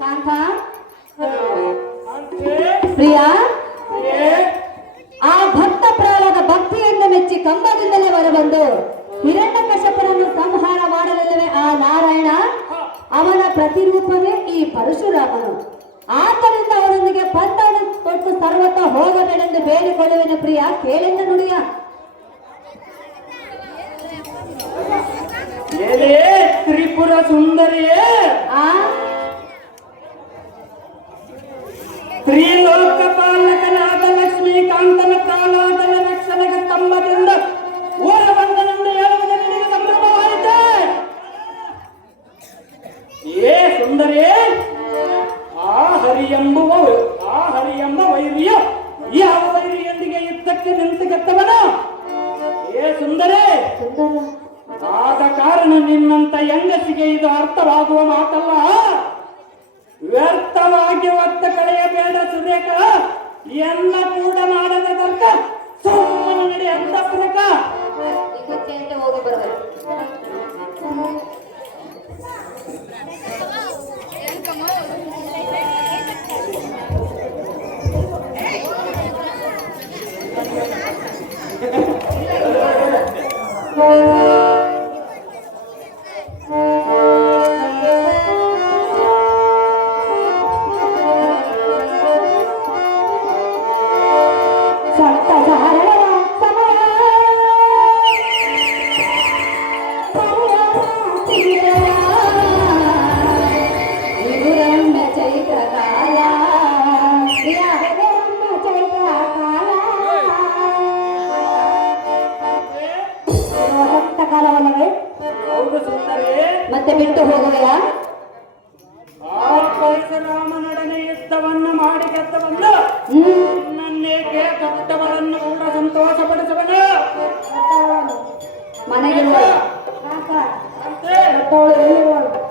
ಕಾಂತ ಅಂತೆ ಪ್ರಿಯ ಏ ಆ ಭಕ್ತ ಪ್ರಹ್ಲಾದ ಭಕ್ತಿಯನ್ನು ಮೆಚ್ಚಿ ಕಂಬದಿಂದಲೇ ಹೊರಬಂದು ಹಿರಣ್ಯಕಶ್ಯಪನನ್ನು ಸಂಹಾರ ಮಾಡಲಿಲ್ಲವೇ ಆ ನಾರಾಯಣ ಅವನ ಪ್ರತಿರೂಪವೇ ಈ ಪರಶುರಾಮನು. ಆದ್ದರಿಂದ ಅವನೊಂದಿಗೆ ಪಂಥವನ್ನು ಕೊಟ್ಟು ಸರ್ವತ ಹೋಗಬೇಡೆಂದು ಬೇಡಿಕೊಳ್ಳುವೆನು ಪ್ರಿಯ, ಕೇಳೆಂದ ನುಡಿಯ. ಎಲೆ ತ್ರಿಪುರ ಸುಂದರಿಯೇ ಆ ತ್ರಿಲೋಕಪಾಲಕನಾದ ಲಕ್ಷ್ಮೀಕಾಂತನ ಪ್ರಾಲಾದನ ರಕ್ಷಣೆಗ ಸ್ತಂಭದಿಂದ ಓರಬಂದನೆಂದು ಹೇಳುವುದು ನಿನಗೆ ಸಂಭ್ರಮವಾಯಿತೆ. ಏ ಸುಂದರಿ, ಆ ಹರಿ ಎಂಬ ವೈರಿಯ ಯಾವ ವೈರಿಯೊಂದಿಗೆ ಯುದ್ಧಕ್ಕೆ ನಿಂತು ಗೆದ್ದವನ? ಏ ಸುಂದರಿ, ಸುಂದರ ಆದ ಕಾರಣ ನಿನ್ನಂತ ಹೆಂಗಸಿಗೆ ಇದು ಅರ್ಥವಾಗುವ ಮಾತಲ್ಲ. ವ್ಯರ್ಥವಾಗಿ ಒತ್ತ ಕಳೆಯಬೇಡ ಸುರೇಖ, ಎಲ್ಲ ಕೂಡ ಮಾಡದ ತರ್ಕ ಸುಮ್ಮನೆ ನಡಿ ಅಂತಪುರಕ. ನಿಗುತ್ತಿಯಂತೆ ಹೋಗಿ ಬರಬೇಕು. ಹೌದು ಸುಂದರಿ, ಮತ್ತೆ ಬಿಟ್ಟು ಹೋಗುವೆಯಾ? ಆ ಪರಶುರಾಮನೊಡನೆ ಯುದ್ಧವನ್ನು ಮಾಡಿ ಗೆದ್ದವಲ್ಲ ನನ್ನೇಕೆ ಕಟ್ಟವರನ್ನು ಕೂಡ ಸಂತೋಷಪಡಿಸವನು. ಮನೆಗಿರುವಳು ಅಂತೆ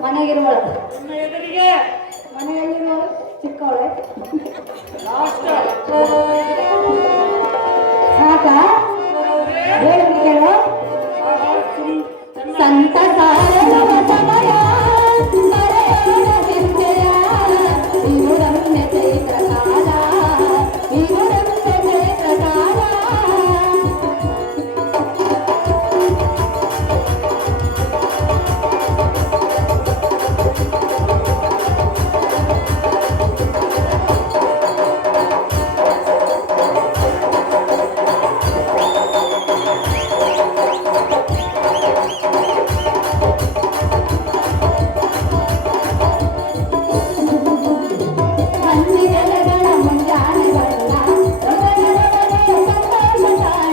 ಮನೆಗಿರುವಳು ನಿನ್ನ ಎದುರಿಗೆ ಮನೆಯಲ್ಲಿರುವಳು ಚಿಕ್ಕವಳೆ. ಲಾಸ್ಟ್ ಸಾಕ ಹೇಳು ಕೇಳು. ಸಂತ ಸಾರವ ಸಮಯ ಮರೆಯೋಣ ಚಿಂತೆಯ, ಇದು ರಮ್ಯ ಚೈತ್ರ ಕಾಲ, ಇದು ರಮ್ಯ ಚೈತ್ರ ಕಾಲ. ಮಂಜಿಗೆಲೆಗಳ ಮುಂಜಾನೆ ಬಣ್ಣ, ಹೃದಯದೊಳಗೆ ಸಂತೋಷ ಕಾಣ.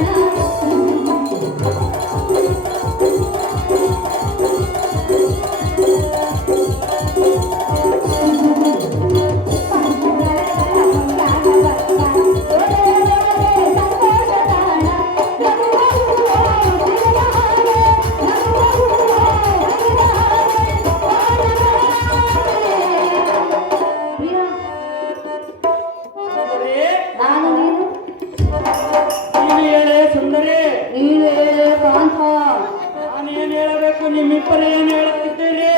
ಸುಂದರಿ, ನಾನು ನೀನು ನೀನು ಹೇಳೇ ಸುಂದರಿ, ನೀನು ಹೇಳು ಕಾಂತ. ನಾನೇನು ಹೇಳಬೇಕು? ನಿಮ್ಮಿಬ್ಬರು ಏನು ಹೇಳುತ್ತಿದ್ದೀರಿ?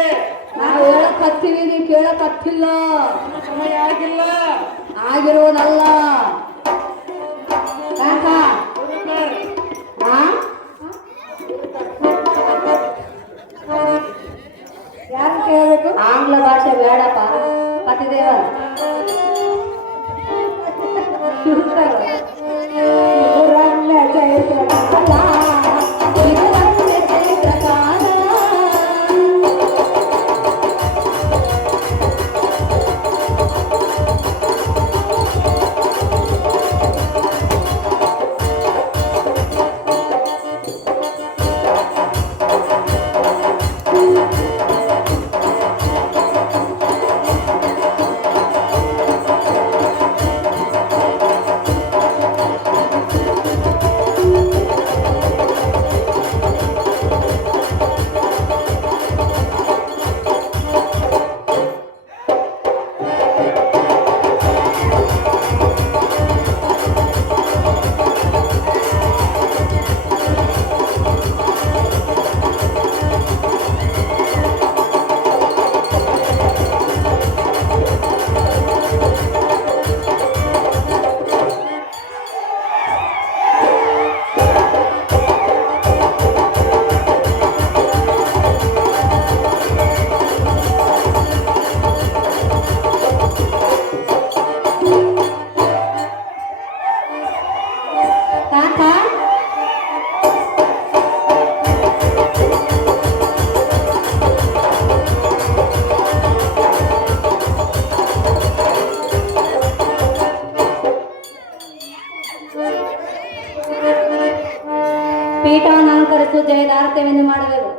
ನಾವು ಹೇಳಕತ್ತೀವಿ, ನೀವು ಕೇಳಕತ್ತಿಲ್ಲ. ಇನ್ನು ಸಮಯ ಆಗಿಲ್ಲ. ಆಗಿರುವುದಲ್ಲ ಕಾಕ. ಹುಡುಗರ್, ಆ? ಯಾರು ಕೇಳಬೇಕು? ಆಂಗ್ಲ ಭಾಷೆ ಬೇಡಪ್ಪ ಪತಿದೇವ. ಕಾಂತ ಪೀಠವನ್ನು ಅಲಂಕರಿಸು ಜಯದಾರತ್ಯವೆಂದು ಮಾಡಬೇಕು.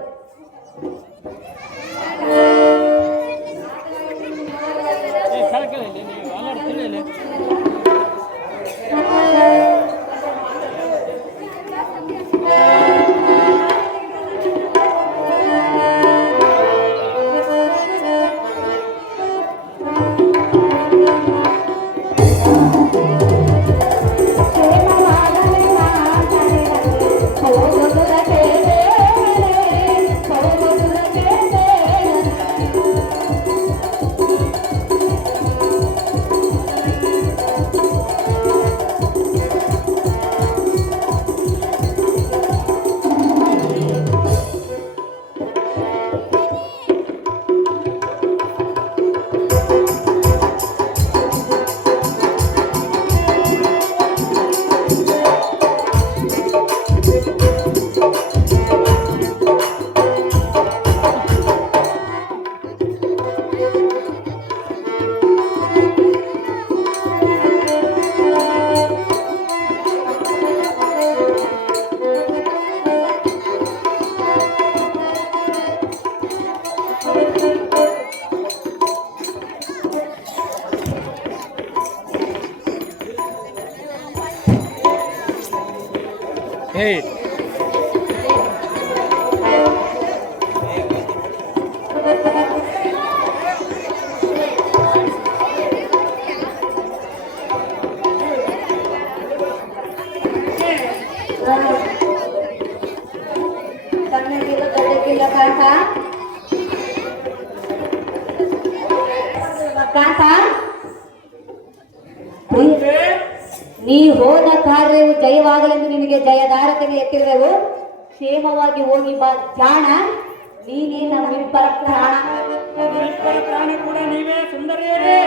ಸಣ್ಣಗಿಲ್ಲ ದೊಡ್ಡಕ್ಕಿಲ್ಲ ಕಾಂತ. ಕಾಂತ ನೀ ಹೋದ ಕಾರ್ಯವು ಜಯವಾಗಲೆಂದು ನಿನಗೆ ಜಯದಾರತೆಗೆ ಎತ್ತಿರುವೆವು. ಕ್ಷೇಮವಾಗಿ ಹೋಗಿ ಬಾ ಜಾಣ. ನೀನೇ ನಮ್ಮಿಬ್ಬರ ಪ್ರಾಣ. ನಮ್ಮಿಬ್ಬರ ಪ್ರಾಣ ಕೂಡ ನೀವೇ ಸುಂದರಿಯರೇ.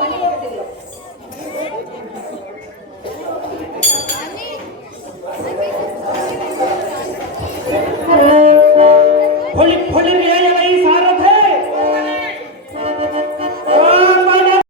ಮನೆಗೆ